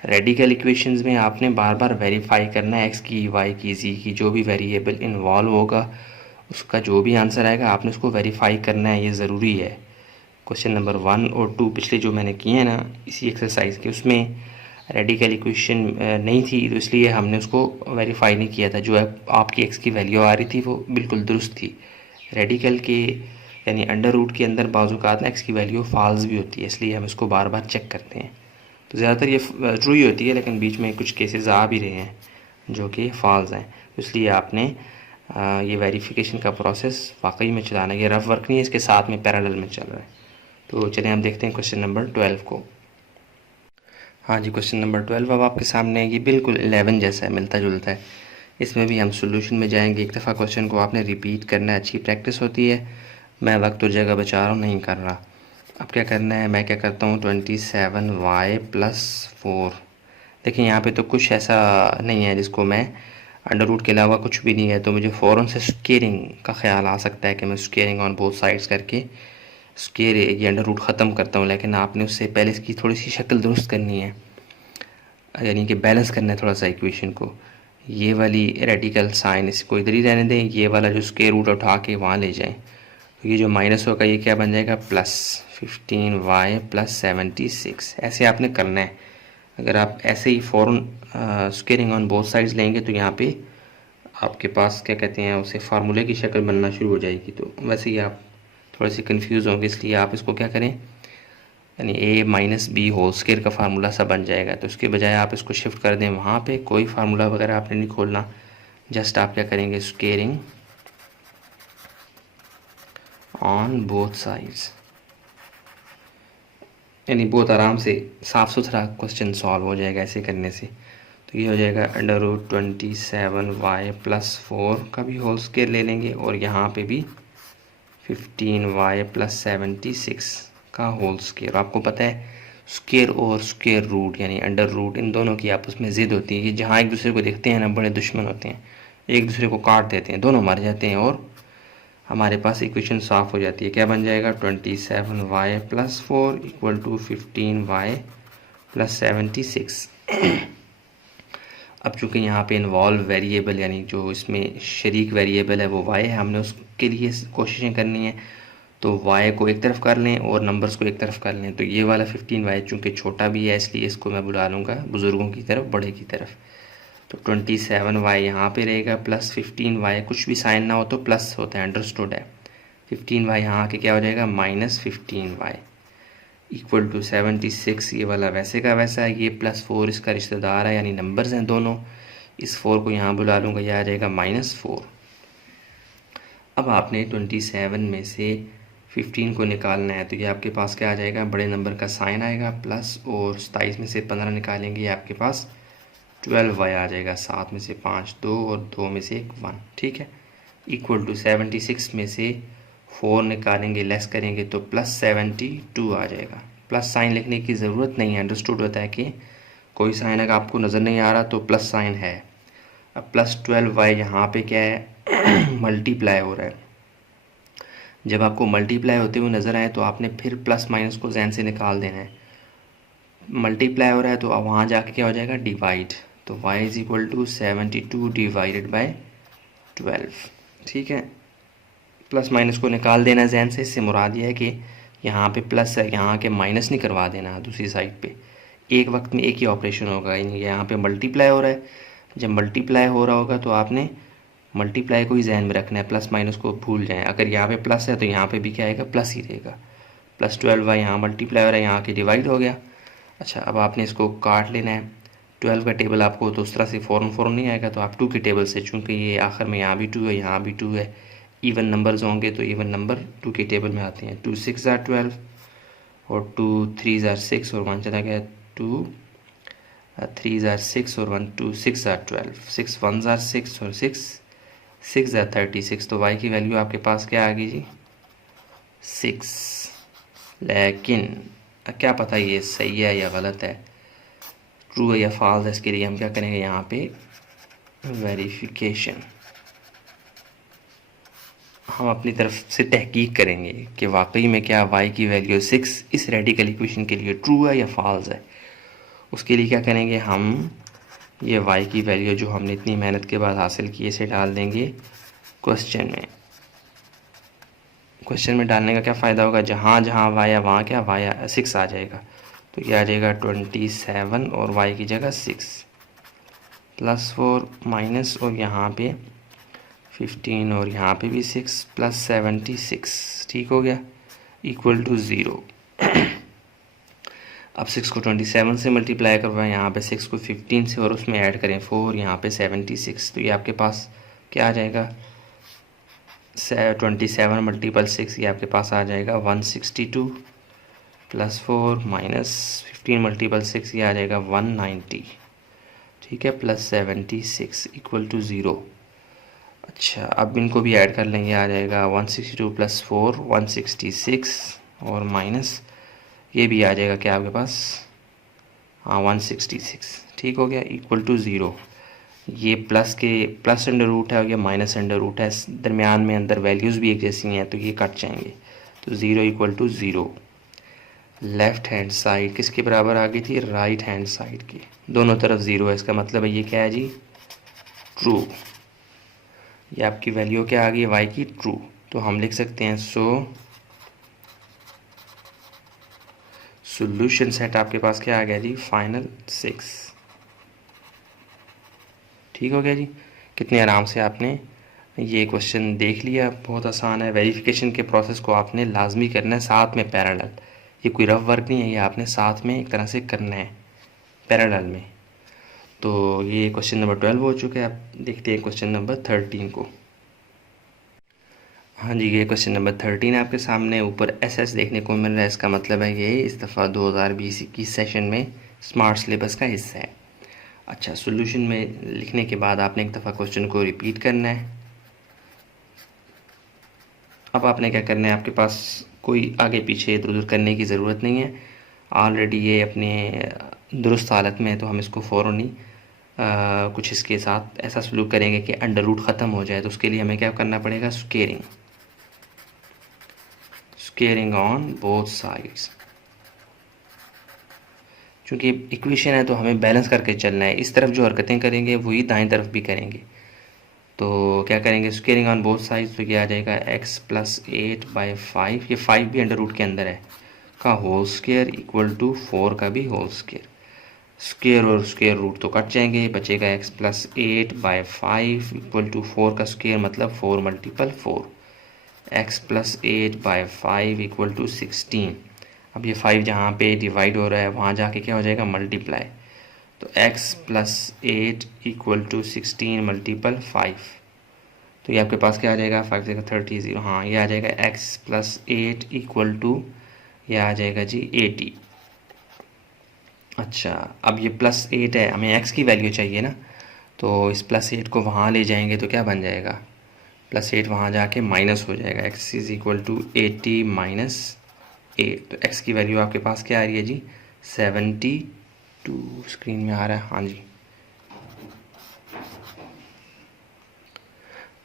रेडिकल इक्वेशंस में आपने बार बार वेरीफाई करना है, x की, y की, z की, जो भी वेरिएबल इन्वॉल्व होगा उसका जो भी आंसर आएगा आपने उसको वेरीफाई करना है, ये ज़रूरी है। क्वेश्चन नंबर 1 और 2 पिछले जो मैंने किए हैं ना इसी एक्सरसाइज के, उसमें रेडिकल इक्वेशन नहीं थी, तो इसलिए हमने उसको वेरीफाई नहीं किया था। जो आपकी x की वैल्यू आ रही थी वो बिल्कुल दुरुस्त थी। रेडिकल के यानी अंडर रूट के अंदर बाज़ औक़ात ना एक्स की वैल्यू फॉल्स भी होती है, इसलिए हम इसको बार बार चेक करते हैं। तो ज़्यादातर ये ट्रू ही होती है, लेकिन बीच में कुछ केसेस आ भी रहे हैं जो कि फॉल्स हैं, इसलिए आपने ये वेरिफिकेशन का प्रोसेस वाकई में चलाना है। ये रफ वर्क नहीं है, इसके साथ में पैरेलल में चल रहा है। तो चलिए हम देखते हैं क्वेश्चन नंबर 12 को। हाँ जी, क्वेश्चन नंबर 12 अब आपके सामने है। ये बिल्कुल 11 जैसा है, मिलता जुलता है। इसमें भी हम सोल्यूशन में जाएंगे। एक दफ़ा क्वेश्चन को आपने रिपीट करना है, अच्छी प्रैक्टिस होती है। मैं वक्त और जगह बचा रहा हूँ, नहीं कर रहा। अब क्या करना है, मैं क्या करता हूँ 27y + 4। देखिए यहाँ पे तो कुछ ऐसा नहीं है जिसको मैं अंडर रूट के अलावा कुछ भी नहीं है, तो मुझे फ़ौरन से स्क्वेयरिंग का ख्याल आ सकता है कि मैं स्क्वेयरिंग ऑन बोथ साइड्स करके स्क्वेयर ये अंडर रूट ख़त्म करता हूँ। लेकिन आपने उससे पहले इसकी थोड़ी सी शक्ल दुरुस्त करनी है, यानी कि बैलेंस करना है थोड़ा सा इक्वेशन को। ये वाली रेडिकल साइन इसको इधर ही रहने दें, ये वाला जो स्क्वेयर रूट उठा के वहाँ ले जाएं। तो ये जो माइनस होगा ये क्या बन जाएगा, +15y + 76। ऐसे आपने करना है। अगर आप ऐसे ही फ़ौरन स्क्वेयरिंग ऑन बोथ साइड्स लेंगे तो यहाँ पे आपके पास क्या कहते हैं उसे फार्मूले की शक्ल बनना शुरू हो जाएगी। तो वैसे ही आप थोड़े से कंफ्यूज होंगे, इसलिए आप इसको क्या करें, यानी a - b होल स्क्वायर का फार्मूला सा बन जाएगा। तो उसके बजाय आप इसको शिफ्ट कर दें वहाँ पे। कोई फार्मूला वगैरह आपने नहीं खोलना, जस्ट आप क्या करेंगे, स्क्वेयरिंग ऑन बोथ साइड्स, यानी बहुत आराम से साफ़ सुथरा क्वेश्चन सॉल्व हो जाएगा ऐसे करने से। तो ये हो जाएगा √27y + 4 का भी होल स्क्वायर ले लेंगे, और यहाँ पे भी 15y + 76 का होल स्क्वायर। आपको पता है स्क्वायर और स्क्वायर रूट यानी अंडर रूट, इन दोनों की आपस में ज़िद होती है कि जहाँ एक दूसरे को देखते हैं ना, बड़े दुश्मन होते हैं, एक दूसरे को काट देते हैं, दोनों मर जाते हैं, और हमारे पास इक्वेशन साफ़ हो जाती है। क्या बन जाएगा, 27y + 4 = 15y + 76। अब चूँकि यहाँ पे इन्वॉल्व वेरिएबल यानी जो इसमें शरीक वेरिएबल है वो y है, हमने उसके लिए कोशिशें करनी है। तो y को एक तरफ कर लें और नंबर्स को एक तरफ कर लें। तो ये वाला 15y चूँकि छोटा भी है, इसलिए इसको मैं बुला लूँगा बुज़ुर्गों की तरफ, बड़े की तरफ। तो 27y यहाँ पे रहेगा + 15y, कुछ भी साइन ना हो तो प्लस होता है, अंडरस्टूड है। 15y यहाँ आके क्या हो जाएगा, -15y = 76। ये वाला वैसे का वैसा है, ये +4 इसका रिश्तेदार है, यानी नंबर्स हैं दोनों। इस 4 को यहाँ बुला लूँगा, यह आ जाएगा -4। अब आपने 27 में से 15 को निकालना है, तो ये आपके पास क्या आ जाएगा, बड़े नंबर का साइन आएगा प्लस, और 27 में से 15 निकालेंगे, आपके पास 12y आ जाएगा। 7 में से 5 2 और 2 में से 1 1, ठीक है। = 76 में से 4 निकालेंगे, लेस करेंगे तो +72 आ जाएगा। प्लस साइन लिखने की ज़रूरत नहीं है, अंडरस्टूड होता है कि कोई साइन अगर आपको नज़र नहीं आ रहा तो प्लस साइन है। अब +12y यहाँ पे क्या है मल्टीप्लाई हो रहा है। जब आपको मल्टीप्लाई होते हुए नज़र आए तो आपने फिर प्लस माइनस को जहन से निकाल देना है। मल्टीप्लाई हो रहा है तो अब वहाँ जाके क्या हो जाएगा, डिवाइड। तो y = 72 / 12, ठीक है। प्लस माइनस को निकाल देना जहन से, इससे मुराद ये है कि यहाँ पे प्लस है, यहाँ के माइनस नहीं करवा देना दूसरी साइड पे। एक वक्त में एक ही ऑपरेशन होगा, यानी यहाँ पे मल्टीप्लाई हो रहा है। जब मल्टीप्लाई हो रहा होगा तो आपने मल्टीप्लाई को ही जहन में रखना है, प्लस माइनस को भूल जाएं। अगर यहाँ पे प्लस है तो यहाँ पे भी क्या आएगा, प्लस ही रहेगा। +12y यहाँ मल्टीप्लाई हो रहा है, यहाँ के डिवाइड हो गया। अच्छा, अब आपने इसको काट लेना है। 12 का टेबल आपको तो उस तरह से फ़ौरन नहीं आएगा, तो आप 2 के टेबल से, चूँकि ये आखिर में यहाँ भी 2 है, यहाँ भी 2 है, इवन नंबर्स होंगे तो इवन नंबर 2 के टेबल में आते हैं। 2 6 = 12 और 2 3 = 6 और 1 चला गया, 2 3 = 6 और 1 2 6 = 12, 6 1 = 6 और 6 6 = 36। तो y की वैल्यू आपके पास क्या आ गई जी, 6। लेकिन क्या पता ये सही है या गलत है, ट्रू है या फॉल्स है, इसके लिए हम क्या करेंगे, यहाँ पे वेरिफिकेशन, हम अपनी तरफ से तहकीक करेंगे कि वाकई में क्या y की वैल्यू 6 इस रेडिकल इक्वेशन के लिए ट्रू है या फॉल्स है। उसके लिए क्या करेंगे, हम ये y की वैल्यू जो हमने इतनी मेहनत के बाद हासिल की, इसे डाल देंगे क्वेश्चन में। क्वेश्चन में डालने का क्या फ़ायदा होगा, जहाँ जहाँ y है वहाँ क्या y 6 आ जाएगा। तो ये आ जाएगा 27 और y की जगह 6 +4 माइनस, और यहाँ पे 15 और यहाँ पे भी 6 प्लस 76, ठीक हो गया, इक्वल टू 0। अब 6 को 27 से मल्टीप्लाई करवाएं, यहाँ पे 6 को 15 से और उसमें ऐड करें 4, यहाँ पे 76, तो ये आपके पास क्या आ जाएगा, 27 मल्टीपल 6, ये आपके पास आ जाएगा 162 प्लस 4 माइनस 15 मल्टीपल 6, ये आ जाएगा 190, ठीक है, प्लस 76 इक्वल टू 0। अच्छा, अब इनको भी ऐड कर लेंगे, आ जाएगा 162 प्लस 4 166 और माइनस ये भी आ जाएगा क्या आपके पास, हाँ 166, ठीक हो गया, इक्वल टू 0। ये प्लस के प्लस अंडर रूट है और ये माइनस अंडर रूट है, दरमियान में अंदर वैल्यूज़ भी एक जैसी हैं तो ये कट जाएंगे, तो 0 equal to 0। Left hand side किसके बराबर आ गई थी, राइट हैंड साइड की, दोनों तरफ 0 है, इसका मतलब है ये क्या है जी, ट्रू। ये आपकी वैल्यू क्या आ गई वाई की, ट्रू। तो हम लिख सकते हैं सॉल्यूशन सेट आपके पास क्या आ गया जी, फाइनल 6, ठीक हो गया जी। कितने आराम से आपने ये क्वेश्चन देख लिया, बहुत आसान है। वेरिफिकेशन के प्रोसेस को आपने लाजमी करना है साथ में पैरेलल, ये कोई रफ वर्क नहीं है, ये आपने साथ में एक तरह से करना है पैरेलल में। तो ये क्वेश्चन नंबर 12 हो चुका है। आप देखते हैं क्वेश्चन नंबर 13 को। हाँ जी, ये क्वेश्चन नंबर 13 आपके सामने ऊपर एसएस देखने को मिल रहा है, इसका मतलब है ये इस दफ़ा 2020 की सेशन में स्मार्ट सिलेबस का हिस्सा है। अच्छा, सॉल्यूशन में लिखने के बाद आपने एक दफ़ा क्वेश्चन को रिपीट करना है। अब आपने क्या करना है, आपके पास कोई आगे पीछे इधर उधर करने की ज़रूरत नहीं है, ऑलरेडी ये अपने दुरुस्त हालत में है, तो हम इसको फ़ौरन ही कुछ इसके साथ ऐसा सलूक करेंगे कि अंडर रूट ख़त्म हो जाए। तो उसके लिए हमें क्या करना पड़ेगा, स्केयरिंग ऑन बोथ साइड्स। चूँकि इक्वेशन है तो हमें बैलेंस करके चलना है, इस तरफ जो हरकतें करेंगे वही दाएं तरफ भी करेंगे। तो क्या करेंगे, स्केयरिंग ऑन बोथ साइड्स, तो क्या आ जाएगा x प्लस 8/5, ये 5 भी अंडर रूट के अंदर है, का होल स्केयर इक्वल टू 4 का भी होल स्केयर। स्केयर और स्केयर रूट तो कट जाएंगे, बचेगा x प्लस 8/5 इक्वल टू 4 का स्केयर, मतलब 4 multiple 4, x plus 8/5 equal to 16। अब ये 5 जहाँ पे डिवाइड हो रहा है वहाँ जाके क्या हो जाएगा, मल्टीप्लाई। तो x plus 8 equal to 16 multiple 5, तो ये आपके पास क्या आ जाएगा, 5 से 30, हाँ ये आ जाएगा x प्लस 8 इक्वल टू, ये आ जाएगा जी 80। अच्छा, अब ये प्लस 8 है, हमें x की वैल्यू चाहिए ना, तो इस प्लस 8 को वहाँ ले जाएंगे तो क्या बन जाएगा, प्लस 8 वहाँ जाके माइनस हो जाएगा, x is equal to 80 minus 8। तो x की वैल्यू आपके पास क्या आ रही है जी, 72, स्क्रीन में आ रहा है, हाँ जी।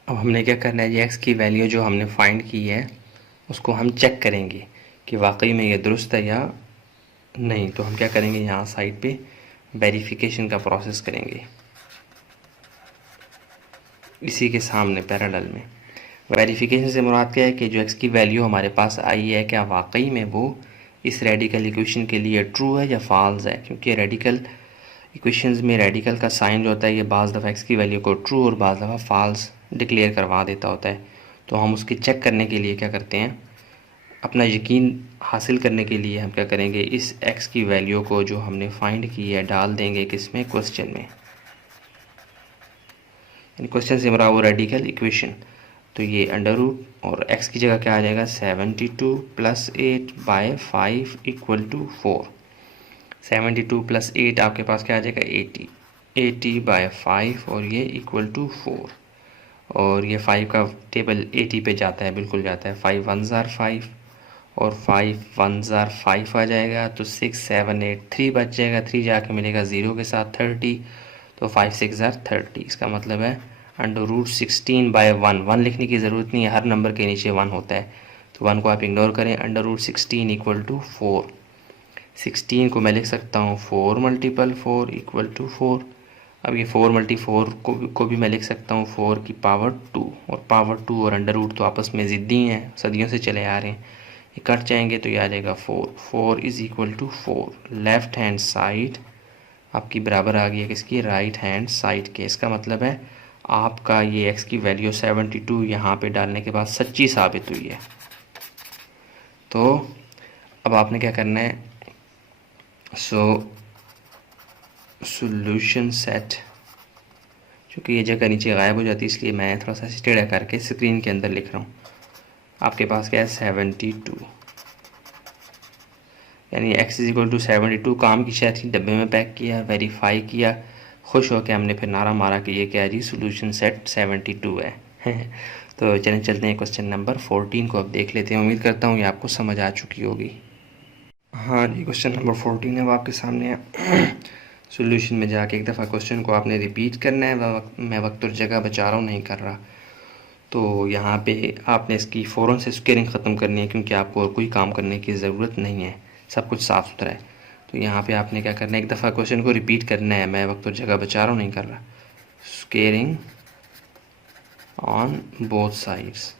अब हमने क्या करना है जी, x की वैल्यू जो हमने फाइंड की है उसको हम चेक करेंगे कि वाकई में ये दुरुस्त है या नहीं। तो हम क्या करेंगे, यहाँ साइड पे वेरिफिकेशन का प्रोसेस करेंगे, इसी के सामने पैरेलल में। वेरिफिकेशन से मुराद क्या है कि जो x की वैल्यू हमारे पास आई है क्या वाकई में वो इस रेडिकल इक्वेशन के लिए ट्रू है या फॉल्स है, क्योंकि रेडिकल इक्वेशंस में रेडिकल का साइन जो होता है ये बाज़ दफ़ा x की वैल्यू को ट्रू और बाज़ दफ़ा फॉल्स डिक्लेयर करवा देता होता है। तो हम उसकी चेक करने के लिए क्या करते हैं, अपना यकीन हासिल करने के लिए हम क्या करेंगे, इस x की वैल्यू को जो हमने फाइंड की है डाल देंगे किसमें, क्वेश्चन में। क्वेश्चन से हमारा वो रेडिकल इक्वेशन, तो ये अंडर रूट और x की जगह क्या आ जाएगा, 72 प्लस 8/5 इक्वल टू 4। 72 प्लस 8 आपके पास क्या आ जाएगा, 80/5 और ये इक्वल टू 4। और ये 5 का टेबल 80 पे जाता है, बिल्कुल जाता है, 5 1s are 5 और 5 1s are 5 आ जाएगा, तो 6 7 8 3 बच जाएगा, 3 जाके मिलेगा 0 के साथ 30, तो 5 6 are 30। इसका मतलब है अंडर रूट 16/1, 1 लिखने की ज़रूरत नहीं है, हर नंबर के नीचे 1 होता है, तो 1 को आप इग्नोर करें। अंडर रूट 16 इक्वल टू 4, 16 को मैं लिख सकता हूँ 4 मल्टीपल 4 इक्वल टू 4। अब ये 4 मल्टी 4 को भी मैं लिख सकता हूँ 4 की पावर 2, और पावर 2 और अंडर रूट तो आपस में ज़िद्दी हैं, सदियों से चले आ रहे हैं, ये कट जाएंगे तो ये आ जाएगा 4 is equal to 4। Left hand side आपकी बराबर आ गई है किसकी, राइट हैंड साइड के। इसका मतलब है आपका ये x की वैल्यू 72 यहाँ पे डालने के बाद सच्ची साबित हुई है। तो अब आपने क्या करना है, सॉल्यूशन सेट, क्योंकि ये जगह नीचे गायब हो जाती है इसलिए मैं थोड़ा सा टेढ़ा करके स्क्रीन के अंदर लिख रहा हूँ। आपके पास क्या है 72, यानी x = 72। काम की शायद थी, डब्बे में पैक किया, वेरीफाई किया, खुश होकर हमने फिर नारा मारा कि ये क्या जी सॉल्यूशन सेट 72 है। तो चलें चलते हैं क्वेश्चन नंबर 14 को अब देख लेते हैं। उम्मीद करता हूँ ये आपको समझ आ चुकी होगी। हाँ जी, क्वेश्चन नंबर 14 है वो आपके सामने है। सॉल्यूशन में जाके एक दफ़ा क्वेश्चन को आपने रिपीट करना है। मैं वक्त और जगह बचा रहा हूँ, नहीं कर रहा। तो यहाँ पे आपने इसकी फ़ौरन से स्क्वेयरिंग ख़त्म करनी है, क्योंकि आपको और कोई काम करने की ज़रूरत नहीं है, सब कुछ साफ़ सुथरा है। तो यहाँ पे आपने क्या करना है, एक दफ़ा क्वेश्चन को रिपीट करना है। मैं वक्त और जगह बचा रहा हूँ, नहीं कर रहा। स्क्वेयरिंग ऑन बोथ साइड्स,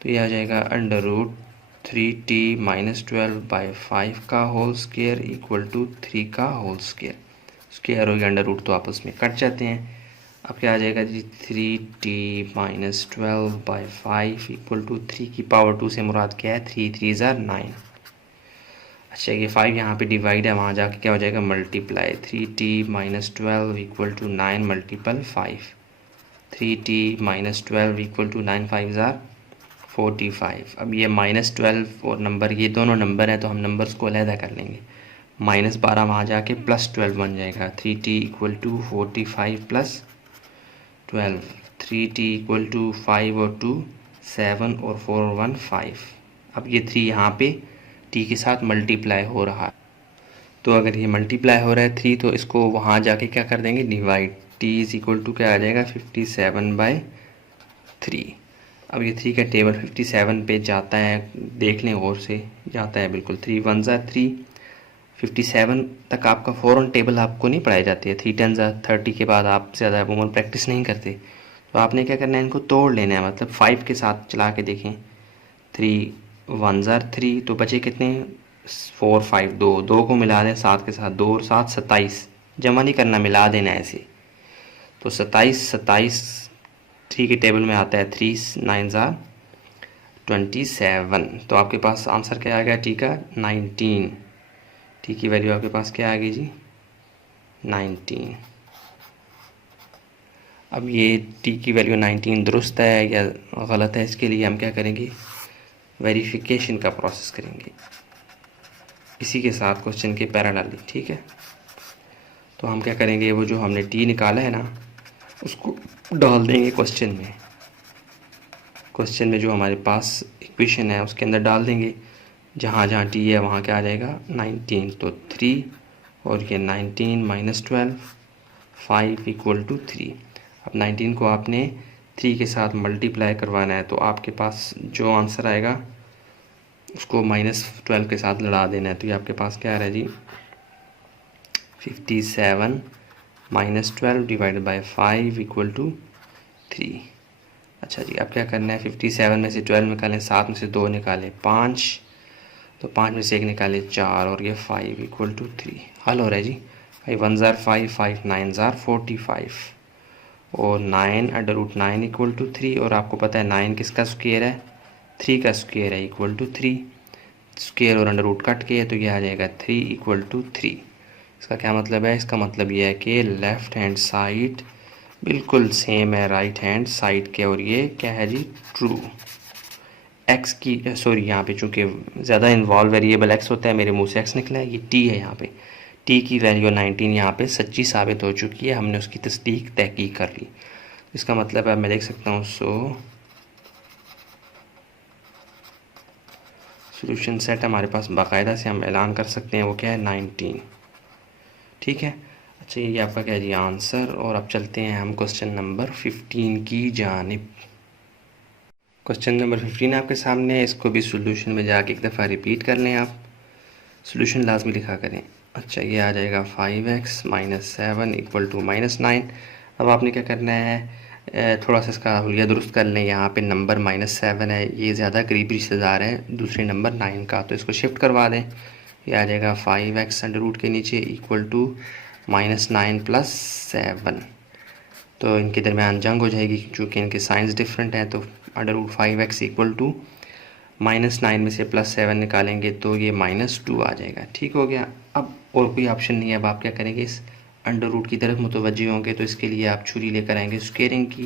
तो ये आ जाएगा √3t - 12/5 का होल स्क्वायर इक्वल टू 3 का होल स्क्वायर। स्क्वायर और अंडर रूट तो आपस में कट जाते हैं। अब क्या आ जाएगा जी, 3t - 12/5 इक्वल टू 3 की पावर 2 से मुराद क्या है, 3 3 = 9। अच्छा, ये 5 यहाँ पे डिवाइड है, वहाँ जाके क्या हो जाएगा multiply. 3t - 12 equal to 9 × 5। 3t - 12 equal to 9 5 = 45। अब ये -12 और नंबर, ये दोनों नंबर हैं तो हम नंबर्स को अलहदा कर लेंगे। -12 वहाँ जाके +12 बन जाएगा। 3t = 45 + 12। 3t = 5 और 2 7 और 4 और 1 5। अब ये 3 यहाँ पे t के साथ मल्टीप्लाई हो रहा है, तो अगर ये मल्टीप्लाई हो रहा है 3, तो इसको वहाँ जाके क्या कर देंगे डिवाइड। t = क्या आ जाएगा 57/3। अब ये 3 का टेबल 57 पे जाता है, देख लें गौर से, जाता है बिल्कुल। 3 1 = 3। 57 तक आपका फ़ौरन टेबल आपको नहीं पढ़ाई जाती है। 3 10 = 30 के बाद आप ज़्यादा अमूमन प्रैक्टिस नहीं करते, तो आपने क्या करना है, इनको तोड़ लेना है। मतलब 5 के साथ चला के देखें। 3 1 = 3, तो बचे कितने 4 5, 2 को मिला दें 7 के साथ, 2 और 7 27। जमा नहीं करना, मिला देना ऐसे। तो 27 3 के टेबल में आता है। 3 9 = 27। तो आपके पास आंसर क्या आ गया टी का 19। टी की वैल्यू आपके पास क्या आ गई जी 19। अब ये टी की वैल्यू 19 दुरुस्त है या गलत है, इसके लिए हम क्या करेंगे, वेरिफिकेशन का प्रोसेस करेंगे इसी के साथ क्वेश्चन के पैरेलली। ठीक है, तो हम क्या करेंगे, वो जो हमने टी निकाला है ना, उसको डाल देंगे क्वेश्चन में। क्वेश्चन में जो हमारे पास इक्वेशन है उसके अंदर डाल देंगे। जहाँ जहाँ टी है वहाँ क्या आ जाएगा 19। तो 3 और ये 19 - 12 5 = 3। अब 19 को आपने 3 के साथ मल्टीप्लाई करवाना है, तो आपके पास जो आंसर आएगा उसको -12 के साथ लड़ा देना है। तो ये आपके पास क्या आ रहा है जी 57 - 12 / 5 = 3। अच्छा जी, अब क्या करना है, 57 में से 12 निकालें, 7 में से 2 निकालें 5, तो 5 में से 1 निकालें 4, और ये 5 = 3। हल हो रहा है जी। 5 1 = 5, 5 9 = 45, और 9 √9 = 3। और आपको पता है 9 किसका स्क्वायर है, 3 का स्क्वायर है, इक्वल टू 3। स्क्वायर और अंडर रूट कट के, तो ये आ जाएगा 3 = 3। इसका क्या मतलब है, इसका मतलब ये है कि लेफ़्ट हैंड साइड बिल्कुल सेम है राइट हैंड साइड के, और ये क्या है जी ट्रू। एक्स की सॉरी, यहाँ पे चूँकि ज़्यादा इन्वॉल्व वेरिएबल एक्स होता है, मेरे मुंह से एक्स निकला है, ये टी है। यहाँ पे टी की वैल्यू 19 यहाँ पे सच्ची साबित हो चुकी है, हमने उसकी तस्दीक तहकीक कर ली। इसका मतलब है मैं देख सकता हूँ सॉल्यूशन सेट हमारे पास बाकायदा से हम ऐलान कर सकते हैं, वो क्या है 19। ठीक है, अच्छा ये आपका क्या है जी आंसर। और अब चलते हैं हम क्वेश्चन नंबर 15 की जानिब। क्वेश्चन नंबर 15 आपके सामने है, इसको भी सॉल्यूशन में जाके एक दफ़ा रिपीट कर लें आप, सॉल्यूशन लाजमी लिखा करें। अच्छा, ये आ जाएगा 5x - 7 = -9। अब आपने क्या करना है, थोड़ा सा इसका हुलिया दुरुस्त कर लें। यहाँ पे नंबर -7 है, ये ज़्यादा करीबी रिश्तेदार है दूसरे नंबर 9 का, तो इसको शिफ्ट करवा दें। ये आ जाएगा 5x अंडर रूट के नीचे इक्वल टू -9 + 7। तो इनके दरमियान जंग हो जाएगी क्योंकि इनके साइंस डिफरेंट हैं। तो √5x इक्वल टू -9 में से +7 निकालेंगे तो ये -2 आ जाएगा। ठीक हो गया। अब और कोई ऑप्शन नहीं है। अब आप क्या करेंगे, इस अंडर रूट की तरफ मुतवज्जे होंगे। तो इसके लिए आप छुरी लेकर आएंगे स्क्वेयरिंग की,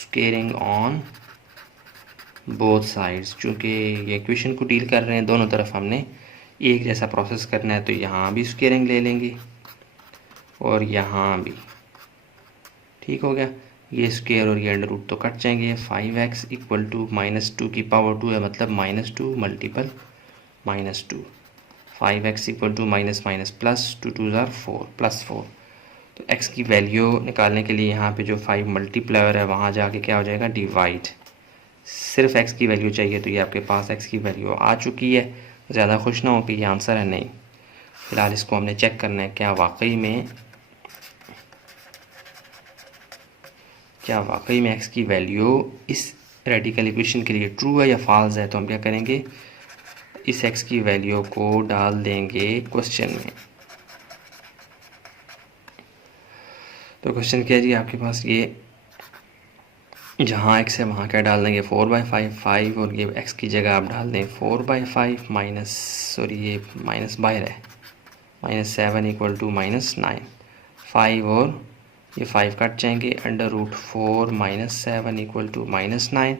स्क्वेयरिंग ऑन बोथ साइड्स। चूँकि ये इक्वेशन को डील कर रहे हैं, दोनों तरफ हमने एक जैसा प्रोसेस करना है। तो यहाँ भी स्क्वेयरिंग ले लेंगे और यहाँ भी। ठीक हो गया। ये स्क्वेयर और ये अंडर रूट तो कट जाएंगे। 5x इक्वल टू -2 की पावर 2 है, मतलब -2 multiple -2। 5x equal to minus minus plus 2 2 ज़ार 4 +4। तो x की वैल्यू निकालने के लिए यहाँ पे जो 5 मल्टीप्लायर है वहाँ जाके क्या हो जाएगा, डिवाइड। सिर्फ x की वैल्यू चाहिए तो ये आपके पास x की वैल्यू आ चुकी है। ज़्यादा खुश ना हो कि ये आंसर है, नहीं। फ़िलहाल इसको हमने चेक करना है क्या वाकई में x की वैल्यू इस रेडिकल इक्वेशन के लिए ट्रू है या फॉल्स है। तो हम क्या करेंगे, इस x की वैल्यू को डाल देंगे क्वेश्चन में। तो क्वेश्चन क्या है जी आपके पास, ये जहाँ x है वहाँ क्या डाल देंगे 4/5 और ये x की जगह आप डाल दें 4/5 ये माइनस बाहर है -7 इक्वल टू -9। 5 और ये 5 कट जाएंगे। √4 -7 इक्वल टू -9।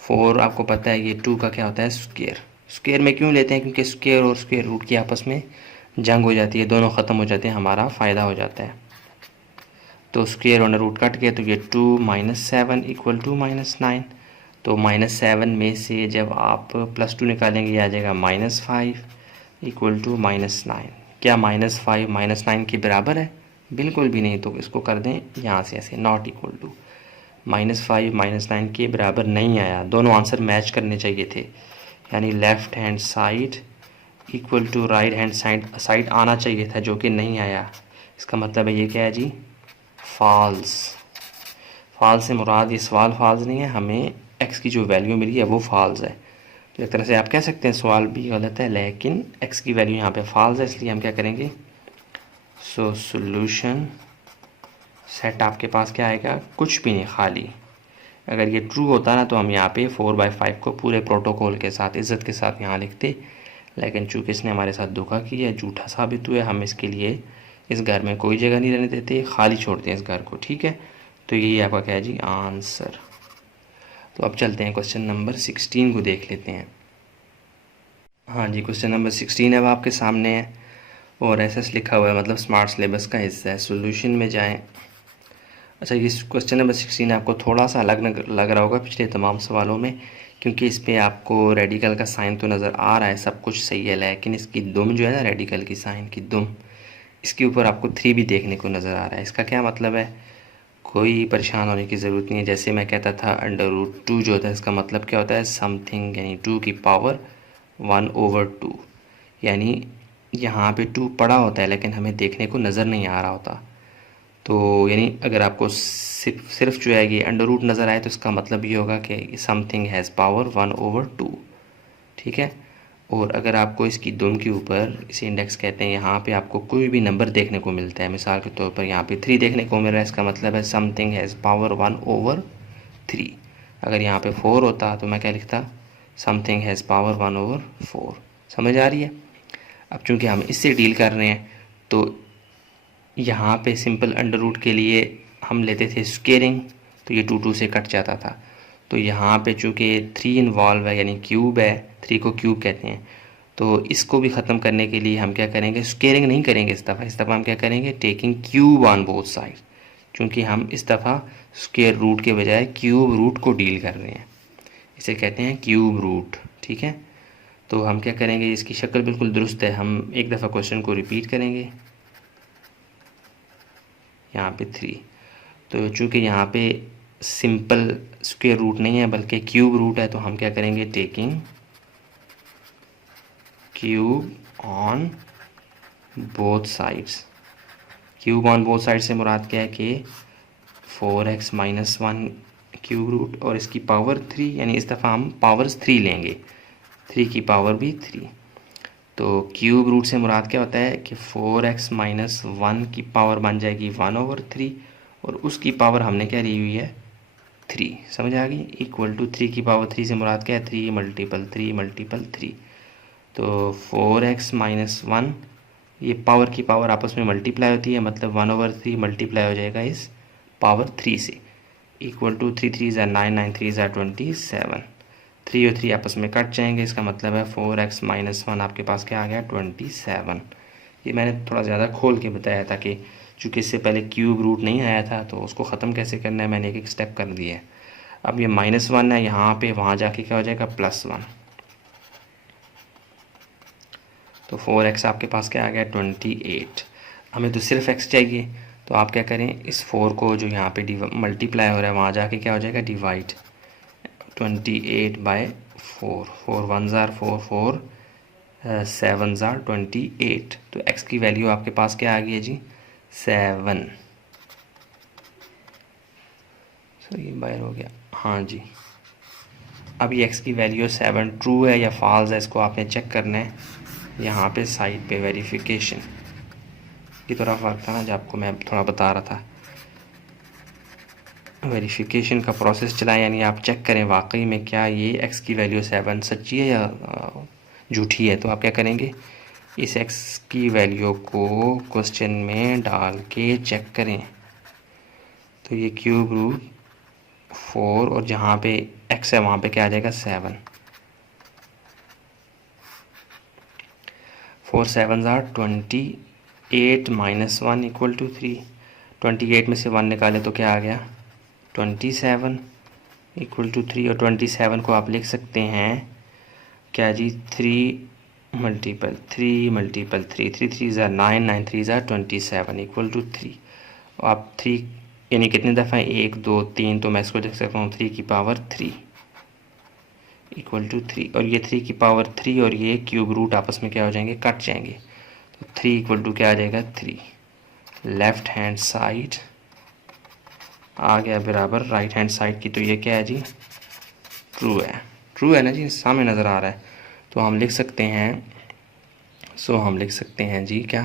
4 आपको पता है ये 2 का क्या होता है, स्क्वायर। स्क्वायर में क्यों लेते हैं, क्योंकि स्क्वायर और स्क्वायर रूट की आपस में जंग हो जाती है, दोनों ख़त्म हो जाते हैं, हमारा फ़ायदा हो जाता है। तो स्क्वायर और रूट कट गए तो ये 2 -7 इक्वल टू -9। तो -7 में से जब आप +2 निकालेंगे ये आ जाएगा -5 इक्वल टू -9। क्या -5 -9 के बराबर है? बिल्कुल भी नहीं। तो इसको कर दें यहाँ से ऐसे, नॉट इक्वल टू। -5 -9 के बराबर नहीं आया। दोनों आंसर मैच करने चाहिए थे, यानी left hand side equal to right hand side आना चाहिए था, जो कि नहीं आया। इसका मतलब है ये क्या है जी, फॉल्स। फॉल्स से मुराद ये सवाल फॉल्स नहीं है, हमें x की जो वैल्यू मिली है वो फॉल्स है। तो एक तरह से आप कह सकते हैं सवाल भी गलत है, लेकिन x की वैल्यू यहाँ पे फॉल्स है, इसलिए हम क्या करेंगे, सो सॉल्यूशन सेट आपके पास क्या आएगा, कुछ भी नहीं, खाली। अगर ये ट्रू होता ना तो हम यहाँ पे 4/5 को पूरे प्रोटोकॉल के साथ इज़्ज़त के साथ यहाँ लिखते, लेकिन चूँकि इसने हमारे साथ धोखा किया, झूठा साबित हुआ, हम इसके लिए इस घर में कोई जगह नहीं रहने देते, खाली छोड़ते हैं इस घर को। ठीक है। तो यही आपका क्या है जी, आंसर। तो अब चलते हैं क्वेश्चन नंबर 16 को देख लेते हैं। हाँ जी, क्वेश्चन नंबर 16 है वो आपके सामने है और SS लिखा हुआ है, मतलब स्मार्ट सिलेबस का हिस्सा है। सॉल्यूशन में जाएं। अच्छा, ये क्वेश्चन नंबर 16 आपको थोड़ा सा अलग लग रहा होगा पिछले तमाम सवालों में, क्योंकि इस पर आपको रेडिकल का साइन तो नज़र आ रहा है, सब कुछ सही है, लेकिन इसकी दुम जो है ना, रेडिकल की साइन की दुम, इसके ऊपर आपको 3 भी देखने को नज़र आ रहा है। इसका क्या मतलब है, कोई परेशान होने की ज़रूरत नहीं है। जैसे मैं कहता था √2 जो होता है, इसका मतलब क्या होता है, समथिंग, यानी 2 की पावर 1/2, यानी यहाँ पे 2 पड़ा होता है लेकिन हमें देखने को नज़र नहीं आ रहा होता। तो यानी अगर आपको सिर्फ जो है ये √2 नज़र आए तो इसका मतलब ये होगा कि समथिंग हैज़ पावर 1/2। ठीक है। और अगर आपको इसकी दुम के ऊपर, इसे इंडेक्स कहते हैं, यहाँ पे आपको कोई भी नंबर देखने को मिलता है, मिसाल के तौर पर यहाँ पे 3 देखने को मिल रहा है, इसका मतलब है समथिंग हैज़ पावर 1/3। अगर यहाँ पे 4 होता तो मैं क्या लिखता, समथिंग हैज़ पावर 1/4। समझ आ रही है। अब चूँकि हम इससे डील कर रहे हैं तो यहाँ पे सिंपल √ के लिए हम लेते थे स्क्वेयरिंग, तो ये 2 2 से कट जाता था। तो यहाँ पे चूँकि 3 इन्वॉल्व है, यानी क्यूब है, 3 को क्यूब कहते हैं, तो इसको भी ख़त्म करने के लिए हम क्या करेंगे, स्क्वेयरिंग नहीं करेंगे इस दफ़ा हम क्या करेंगे, taking cube on both side. चूँकि हम इस दफ़ा स्क्वेयर रूट के बजाय क्यूब रूट को डील कर रहे हैं, इसे कहते हैं क्यूब रूट। ठीक है। तो हम क्या करेंगे, इसकी शक्ल बिल्कुल दुरुस्त है, हम एक दफ़ा क्वेश्चन को रिपीट करेंगे। यहाँ पे 3, तो चूँकि यहाँ पे सिंपल स्क्वेयर रूट नहीं है बल्कि क्यूब रूट है, तो हम क्या करेंगे, taking cube on both sides. Cube on both side से मुराद क्या है कि 4x - 1 क्यूब रूट और इसकी पावर 3, यानी इस दफ़ा हम पावर्स 3 लेंगे, 3 की पावर भी 3। तो क्यूब रूट से मुराद क्या होता है कि 4x - 1 की पावर बन जाएगी 1/3, और उसकी पावर हमने क्या ली हुई है 3, समझ आ गई। इक्वल टू 3 की पावर 3 से मुराद क्या है 3 मल्टीपल 3 मल्टीपल 3। तो 4x माइनस 1, ये पावर की पावर आपस में मल्टीप्लाई होती है, मतलब 1/3 मल्टीप्लाई हो जाएगा इस पावर 3 से। इक्वल टू 3 3 ज़ा 9 9 3 ज़ा 27, 3 और 3 आपस में कट जाएंगे, इसका मतलब है 4x माइनस 1 आपके पास क्या आ गया 27। ये मैंने थोड़ा ज़्यादा खोल के बताया था कि चूँकि इससे पहले क्यूब रूट नहीं आया था तो उसको ख़त्म कैसे करना है मैंने एक एक स्टेप कर दिया है। अब ये -1 है यहाँ पे, वहाँ जाके क्या हो जाएगा +1। तो 4x आपके पास क्या आ गया 28। हमें तो सिर्फ x चाहिए, तो आप क्या करें इस 4 को जो यहाँ पे मल्टीप्लाई हो रहा है वहाँ जाके क्या हो जाएगा डिवाइड, 28/4, 4 1 ज़ार 4 4 7 ज़ार 28। तो x की वैल्यू आपके पास क्या आ गई है जी 7। सो ये बाहर हो गया, हाँ जी। अब ये x की वैल्यू 7 ट्रू है या फॉल्स है, इसको आपने चेक करना है यहाँ पे साइड पे वेरिफिकेशन की थोड़ा फ़र्क था ना जो आपको मैं थोड़ा बता रहा था। वेरिफिकेशन का प्रोसेस चलाएं, यानी आप चेक करें वाकई में क्या ये x की वैल्यू 7 सच्ची है या झूठी है। तो आप क्या करेंगे इस x की वैल्यू को क्वेश्चन में डाल के चेक करें। तो ये क्यूब रूट 4 और जहाँ पे x है वहाँ पे क्या आ जाएगा 7, 4 7 ज़ार 28 माइनस 1 इक्वल टू 3। 28 में से 1 निकाले तो क्या आ गया 27 इक्वल टू 3। और 27 को आप लिख सकते हैं क्या जी 3 मल्टीपल 3 मल्टीपल 3, 3 3 ज़ार 9 9 3 ज़ार 27 इक्वल टू 3। और आप 3 यानी कितने दफ़ा 1 2 3, तो मैं इसको लिख सकता हूँ 3 की पावर 3 इक्वल टू 3। और ये 3 की पावर 3 और ये क्यूब रूट आपस में क्या हो जाएंगे कट जाएंगे। तो 3 इक्वल टू क्या आ जाएगा 3। लेफ़्ट हैंड साइड आ गया बराबर राइट हैंड साइड की। तो ये क्या है जी ट्रू है, ट्रू है ना जी, सामने नज़र आ रहा है। तो हम लिख सकते हैं हम लिख सकते हैं जी क्या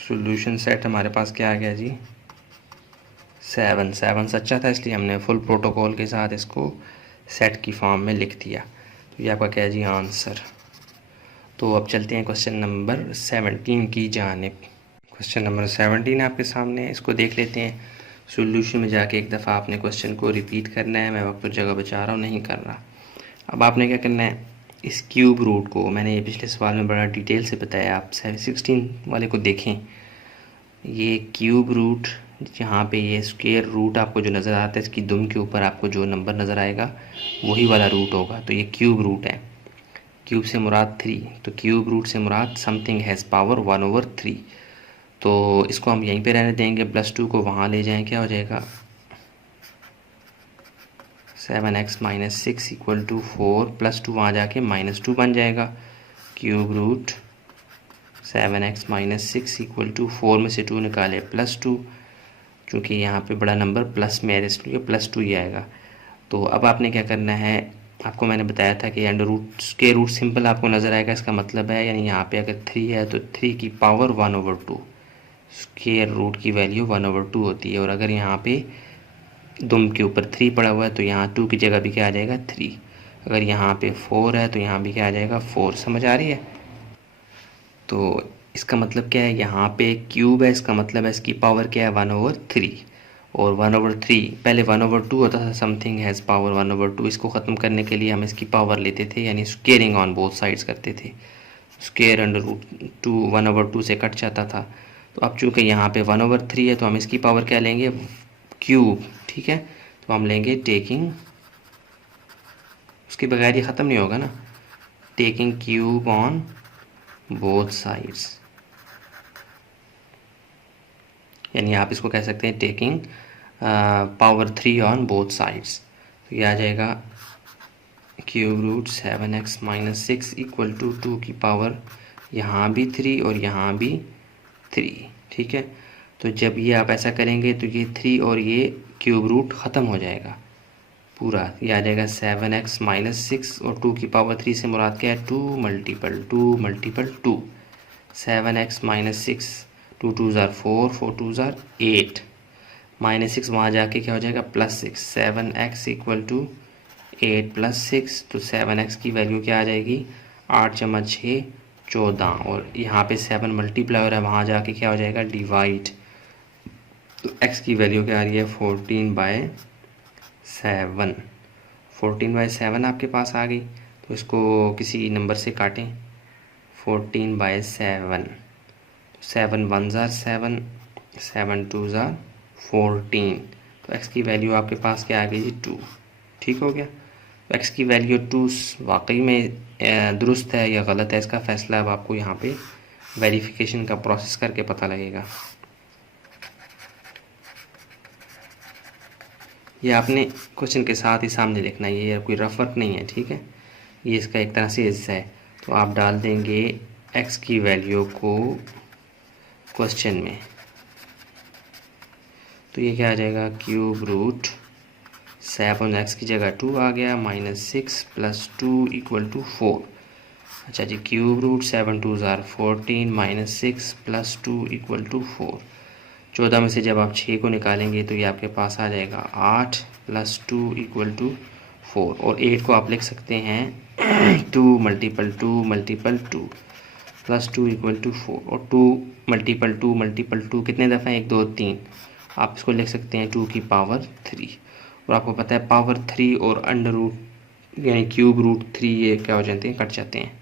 सॉल्यूशन सेट हमारे पास क्या आ गया जी 7। 7 सच्चा था इसलिए हमने फुल प्रोटोकॉल के साथ इसको सेट की फॉर्म में लिख दिया। तो ये आपका क्या है जी आंसर। तो अब चलते हैं क्वेश्चन नंबर 17 की जानिब। क्वेश्चन नंबर 17 आपके सामने, इसको देख लेते हैं। सॉल्यूशन में जाके एक दफ़ा आपने क्वेश्चन को रिपीट करना है, मैं वक्त और जगह बचा रहा हूँ नहीं कर रहा। अब आपने क्या करना है इस क्यूब रूट को, मैंने ये पिछले सवाल में बड़ा डिटेल से बताया, आप 16 वाले को देखें। ये क्यूब रूट यहाँ पे ये स्क्वायर रूट आपको जो नज़र आता है इसकी दुम के ऊपर आपको जो नंबर नज़र आएगा वही वाला रूट होगा। तो ये क्यूब रूट है, क्यूब से मुराद 3, तो क्यूब रूट से मुराद समथिंग हैज़ पावर 1/3। तो इसको हम यहीं पे रहने देंगे, +2 को वहाँ ले जाएं क्या हो जाएगा 7x माइनस 6 इक्वल टू 4, +2 वहाँ जाके -2 बन जाएगा। Cube root 7x minus 6 equal to 4 में से 2 निकाले +2, क्योंकि यहाँ पे बड़ा नंबर प्लस में है इसलिए +2 ही आएगा। तो अब आपने क्या करना है, आपको मैंने बताया था कि under root square root simple आपको नज़र आएगा, इसका मतलब है यानी यहाँ पे अगर 3 है तो 3 की पावर 1/2, स्क्वायर रूट की वैल्यू 1/2 होती है। और अगर यहाँ पे दुम के ऊपर 3 पड़ा हुआ है तो यहाँ 2 की जगह भी क्या आ जाएगा 3। अगर यहाँ पे 4 है तो यहाँ भी क्या आ जाएगा 4। समझ आ रही है। तो इसका मतलब क्या है, यहाँ पे क्यूब है, इसका मतलब है इसकी पावर क्या है 1/3। और 1/3 पहले 1/2 होता था, समथिंग हैज़ पावर 1/2। इसको ख़त्म करने के लिए हम इसकी पावर लेते थे, यानी स्क्वेयरिंग ऑन बोथ साइड्स करते थे। स्क्वेयर √2 1/2 से कट जाता था। तो अब चूँकि यहाँ पे 1/3 है तो हम इसकी पावर क्या लेंगे क्यूब, ठीक है। तो हम लेंगे टेकिंग, उसके बगैर ये ख़त्म नहीं होगा ना, taking cube on both sides, यानी आप इसको कह सकते हैं taking power 3 on both sides. तो ये आ जाएगा cube root 7x minus 6 equal to 2 की पावर यहाँ भी 3 और यहाँ भी 3, ठीक है। तो जब ये आप ऐसा करेंगे तो ये 3 और ये क्यूब रूट ख़त्म हो जाएगा पूरा, ये आ जाएगा 7x माइनस 6 और 2 की पावर 3 से मुराद क्या है 2 मल्टीपल 2 मल्टीपल 2। 7x माइनस 6 2 2 ज़ार 4, 4 2 ज़ार 8, -6 वहाँ जाके क्या हो जाएगा +6, 7x इक्वल टू 8 + 6, तो 7x की वैल्यू क्या आ जाएगी 8 × 6 14, और यहाँ पे 7 मल्टीप्लाई हो रहा है, वहाँ जाके क्या हो जाएगा डिवाइड, तो x की वैल्यू क्या आ रही है 14/7, 14/7 आपके पास आ गई। तो इसको किसी नंबर से काटें, 14/7, 7 1 ज़ार 7, 7 2 ज़ार 14, तो x की वैल्यू आपके पास क्या आ गई 2। ठीक हो गया। तो x की वैल्यू 2 वाकई में दुरुस्त है या गलत है, इसका फ़ैसला अब आपको यहाँ पे वेरिफिकेशन का प्रोसेस करके पता लगेगा। ये आपने क्वेश्चन के साथ ही सामने लिखना है, ये कोई रफ वर्क नहीं है, ठीक है, ये इसका एक तरह से हिस्सा है। तो आप डाल देंगे x की वैल्यू को क्वेश्चन में, तो ये क्या आ जाएगा क्यूब रूट 7, x की जगह 2 आ गया, -6 + 2 = 4। अच्छा जी, क्यूब रूट 7 2 ज़ार 14, -6 + 2 = 4। 14 में से जब आप 6 को निकालेंगे तो ये आपके पास आ जाएगा 8 + 2 = 4, और 8 को आप लिख सकते हैं 2 × 2 × 2 + 2 = 4, और 2 × 2 × 2 कितने दफ़ा हैं 1 2 3, आप इसको लिख सकते हैं 2 की पावर 3, और आपको पता है पावर 3 और अंडर रूट यानी क्यूब रूट 3 ये क्या हो जाते हैं कट जाते हैं,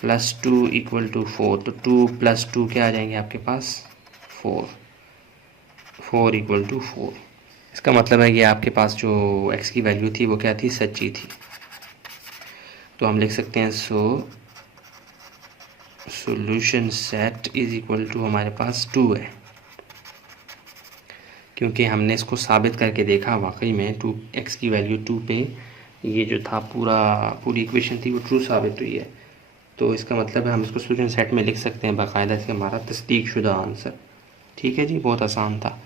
+2 = 4, तो 2 + 2 क्या आ जाएंगे आपके पास 4, 4 = 4। इसका मतलब है कि आपके पास जो x की वैल्यू थी वो क्या थी सच्ची थी। तो हम लिख सकते हैं सॉल्यूशन सेट = हमारे पास 2 है, क्योंकि हमने इसको साबित करके देखा वाकई में 2x की वैल्यू 2 पे ये जो था पूरी इक्वेशन थी वो ट्रू साबित हुई है। तो इसका मतलब है हम इसको सॉल्यूशन सेट में लिख सकते हैं बाकायदा, इसका हमारा तस्दीक शुदा आंसर। ठीक है जी, बहुत आसान था।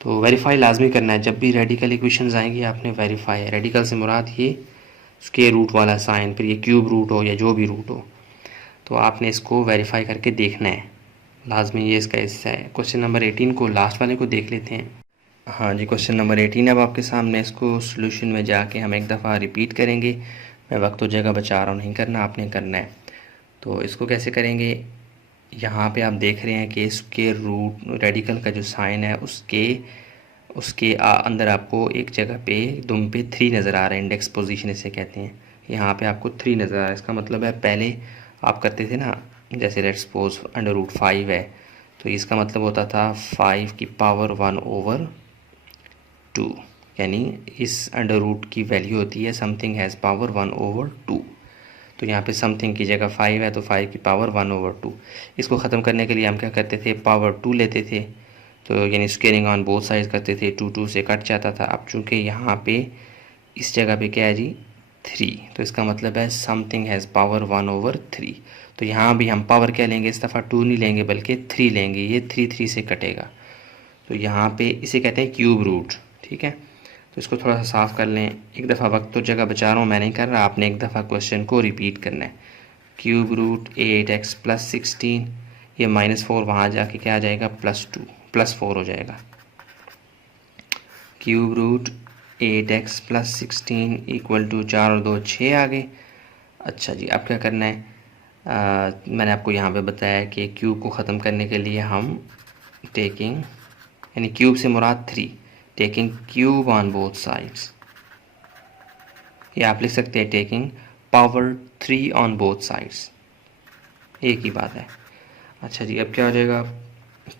तो वेरीफाई लाजमी करना है, जब भी रेडिकल इक्वेशंस आएंगी आपने वेरीफाई, रेडिकल से मुराद ये स्क्वायर रूट वाला साइन, फिर ये क्यूब रूट हो या जो भी रूट हो, तो आपने इसको वेरीफाई करके देखना है लाजमी, ये इसका हिस्सा है। क्वेश्चन नंबर 18 को लास्ट वाले को देख लेते हैं। हाँ जी, क्वेश्चन नंबर 18 अब आपके सामने, इसको सॉल्यूशन में जाके हम एक दफ़ा रिपीट करेंगे। मैं वक्त और जगह बचा रहा हूँ, नहीं करना आपने करना है। तो इसको कैसे करेंगे, यहाँ पे आप देख रहे हैं कि स्क्वायर रूट रेडिकल का जो साइन है उसके अंदर आपको एक जगह पे दुम पे 3 नज़र आ रहा है, इंडेक्स पोजीशन इसे कहते हैं। यहाँ पे आपको 3 नज़र आ रहा है, इसका मतलब है पहले आप करते थे ना, जैसे लेट्स सपोज √5 है, तो इसका मतलब होता था 5 की पावर 1/2, यानी इस अंडर रूट की वैल्यू होती है समथिंग हैज़ पावर 1/2। तो यहाँ पे समथिंग की जगह 5 है तो 5 की पावर 1/2। इसको ख़त्म करने के लिए हम क्या करते थे, पावर 2 लेते थे, तो यानी स्क्वेयरिंग ऑन बोथ साइड करते थे, 2 2 से कट जाता था। अब चूँकि यहाँ पे इस जगह पे क्या है जी 3, तो इसका मतलब है समथिंग हैज़ पावर 1/3। तो यहाँ भी हम पावर क्या लेंगे, इस दफ़ा 2 नहीं लेंगे बल्कि 3 लेंगे, ये 3 3 से कटेगा, तो यहाँ पे इसे कहते हैं क्यूब रूट। ठीक है, तो इसको थोड़ा सा साफ़ कर लें। एक दफ़ा वक्त तो जगह बचा रहा हूँ, मैं नहीं कर रहा, आपने एक दफ़ा क्वेश्चन को रिपीट करना है। क्यूब रूट 8x + 16, ये -4 वहाँ जाके क्या आ जाएगा +2 +4 हो जाएगा। क्यूब रूट 8x + 16 = 4 और 2 6 आ गए। अच्छा जी, अब क्या करना है, मैंने आपको यहाँ पे बताया कि क्यूब को ख़त्म करने के लिए हम टेकिंग, यानी क्यूब से मुराद 3, taking cube on both sides, या आप लिख सकते हैं taking power 3 on both sides, एक ही बात है। अच्छा जी, अब क्या हो जाएगा,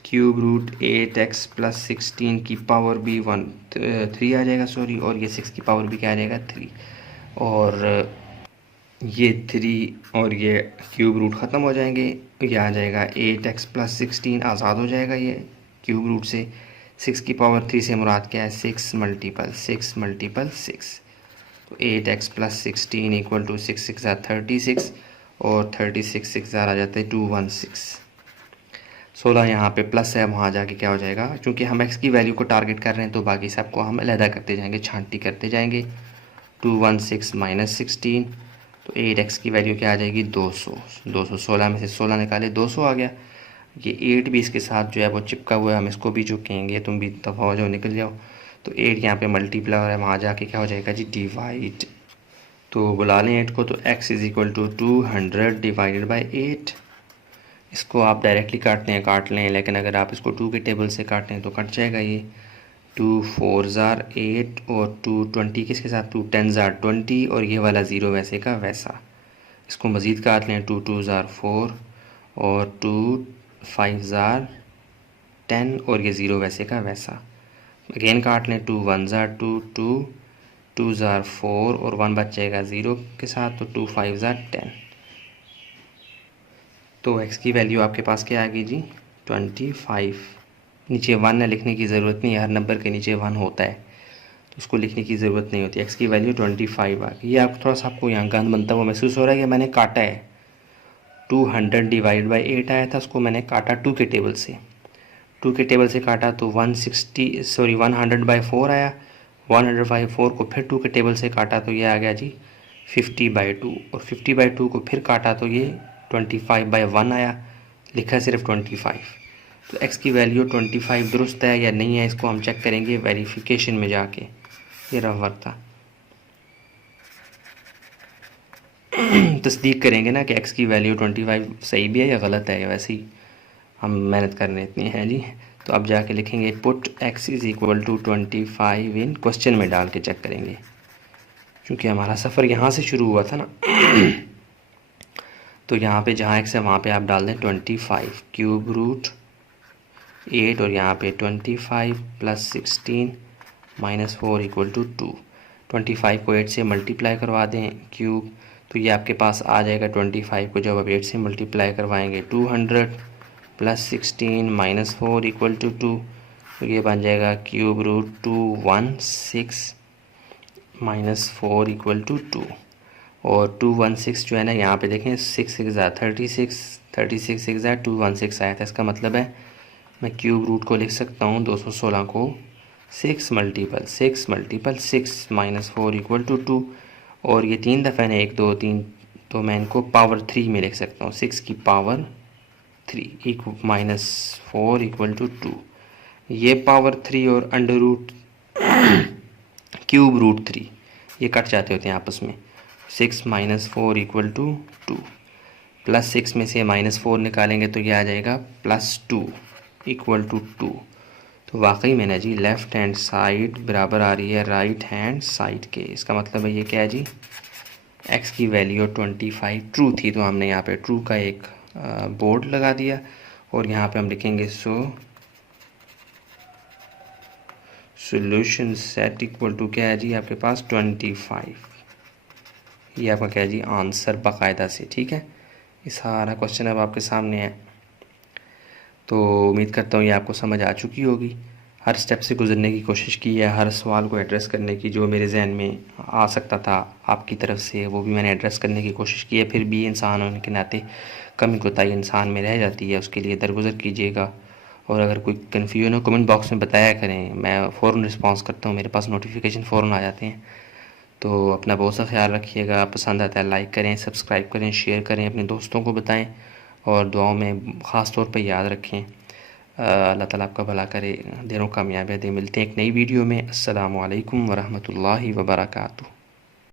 क्यूब रूट 8x + 16 की पावर भी 3 आ जाएगा, सॉरी, और ये 6 की पावर भी क्या आ जाएगा 3, और ये 3 और ये क्यूब रूट ख़त्म हो जाएंगे, ये आ जाएगा 8x + 16 आज़ाद हो जाएगा ये क्यूब रूट से। 6 की पावर 3 से मुराद क्या है 6 × 6, तो 8x + 16 = 6 6 36, और 36 6 आ जाते हैं 216। 16 यहाँ पे प्लस है, वहाँ जाके क्या हो जाएगा, क्योंकि हम x की वैल्यू को टारगेट कर रहे हैं तो बाकी सबको हम अलहदा करते जाएंगे, छांटी करते जाएंगे। 216 - 16, तो 8x की वैल्यू क्या आ जाएगी 200, 216 में से 16 निकाले 200 आ गया। ये 8 भी इसके साथ जो है वो चिपका हुआ है, हम इसको भी जो कहेंगे तुम भी दफ़ा हो जाओ निकल जाओ, तो 8 यहाँ पे मल्टीप्लाई हो रहा है, वहाँ जाके क्या हो जाएगा जी डिवाइड। तो बुला लें 8 को, तो x is equal to 200 divided by 8। इसको आप डायरेक्टली काटते हैं काट लें, लेकिन अगर आप इसको 2 के टेबल से काटें तो कट जाएगा ये। 2 4 ज़ार 8 और 2 20 किसके साथ, 2 10 ज़ार 20 और ये वाला ज़ीरो वैसे का वैसा। इसको मज़ीद काट लें, 2 2 ज़ार 4 और 2 5 ज़ार 10 और ये ज़ीरो वैसे का वैसा। अगेन काट लें, 2 1 ज़ार 2 2 2 ज़ार 4 और 1 बच जाएगा ज़ीरो के साथ, तो 2 5 ज़ार 10। तो x की वैल्यू आपके पास क्या आ गई जी 25। नीचे 1 लिखने की ज़रूरत नहीं है, हर नंबर के नीचे 1 होता है तो उसको लिखने की ज़रूरत नहीं होती। x की वैल्यू 25 आ गई। ये आप थोड़ा सा आपको यहाँ गंद बनता हुआ महसूस हो रहा है कि मैंने काटा है, 200 डिवाइड बाई 8 आया था, उसको मैंने काटा 2 के टेबल से, 2 के टेबल से काटा तो 100 बाई 4 आया, 100 बाई 4 को फिर 2 के टेबल से काटा तो ये आ गया जी 50 बाई 2, और 50 बाई 2 को फिर काटा तो ये 25 बाई 1 आया, लिखा है सिर्फ 25। तो x की वैल्यू 25 दुरुस्त है या नहीं है, इसको हम चेक करेंगे वेरिफिकेशन में जाके। ये रफ वर्क था, तस्दीक करेंगे ना कि x की वैल्यू 25 सही भी है या गलत है, या वैसे ही हम मेहनत करने इतनी है जी। तो अब जाके लिखेंगे put x is equal to 25 इन क्वेश्चन में डाल के चेक करेंगे, क्योंकि हमारा सफ़र यहाँ से शुरू हुआ था ना। तो यहाँ पे जहाँ x है वहाँ पे आप डाल दें 25 क्यूब रूट 8 और यहाँ पे 25 प्लस 16 माइनस 4 इक्वल टू 2। 25 को 8 से मल्टीप्लाई करवा दें क्यूब, तो ये आपके पास आ जाएगा 25 को जब आप 8 से मल्टीप्लाई करवाएंगे 200 प्लस 16 माइनस 4 इक्वल टू 2, तो ये बन जाएगा cube root 216 minus 4 equal to 2। और 216 जो है ना, यहाँ पे देखें 6 6 36, 36 6 216 आया था। इसका मतलब है मैं क्यूब रूट को लिख सकता हूँ 216 को 6 मल्टीपल 6 माइनस 4 इक्वल टू 2, और ये 3 दफ़ा है 1 2 3, तो मैं इनको पावर 3 में लिख सकता हूँ, 6 की पावर 3 माइनस 4 इक्वल टू 2। ये पावर 3 और अंडर रूट क्यूब रूट 3 ये कट जाते होते हैं आपस में। 6 माइनस 4 इक्वल टू 2, प्लस 6 में से माइनस 4 निकालेंगे तो ये आ जाएगा प्लस 2 इक्वल टू 2। तो वाकई में ना जी लेफ़्ट हैंड साइड बराबर आ रही है राइट हैंड साइड के। इसका मतलब है ये क्या है जी, x की वैल्यू 25 ट्रू थी, तो हमने यहाँ पे ट्रू का एक बोर्ड लगा दिया, और यहाँ पे हम लिखेंगे सोल्यूशन सेट इक्वल टू क्या है जी आपके पास 25। ये आपका क्या है जी आंसर बाकायदा से, ठीक है। ये सारा क्वेश्चन अब आपके सामने है, तो उम्मीद करता हूँ ये आपको समझ आ चुकी होगी। हर स्टेप से गुजरने की कोशिश की है, हर सवाल को एड्रेस करने की जो मेरे जहन में आ सकता था आपकी तरफ से वो भी मैंने एड्रेस करने की कोशिश की है। फिर भी इंसान होने के नाते कमी कोताही इंसान में रह जाती है, उसके लिए दरगुजर कीजिएगा। और अगर कोई कन्फ्यूजन हो कमेंट बॉक्स में बताया करें, मैं फ़ौरन रिस्पॉन्स करता हूँ, मेरे पास नोटिफिकेशन फ़ौरन आ जाते हैं। तो अपना बहुत सा ख्याल रखिएगा, पसंद आता है लाइक करें, सब्सक्राइब करें, शेयर करें, अपने दोस्तों को बताएं, और दुआओं में ख़ास तौर पर याद रखें। अल्लाह ताला आपका भला करे, देरों कामयाबियाँ दे। मिलते हैं एक नई वीडियो में। अस्सलामु अलैकुम वरहमतुल्लाहि वबरकातुहू।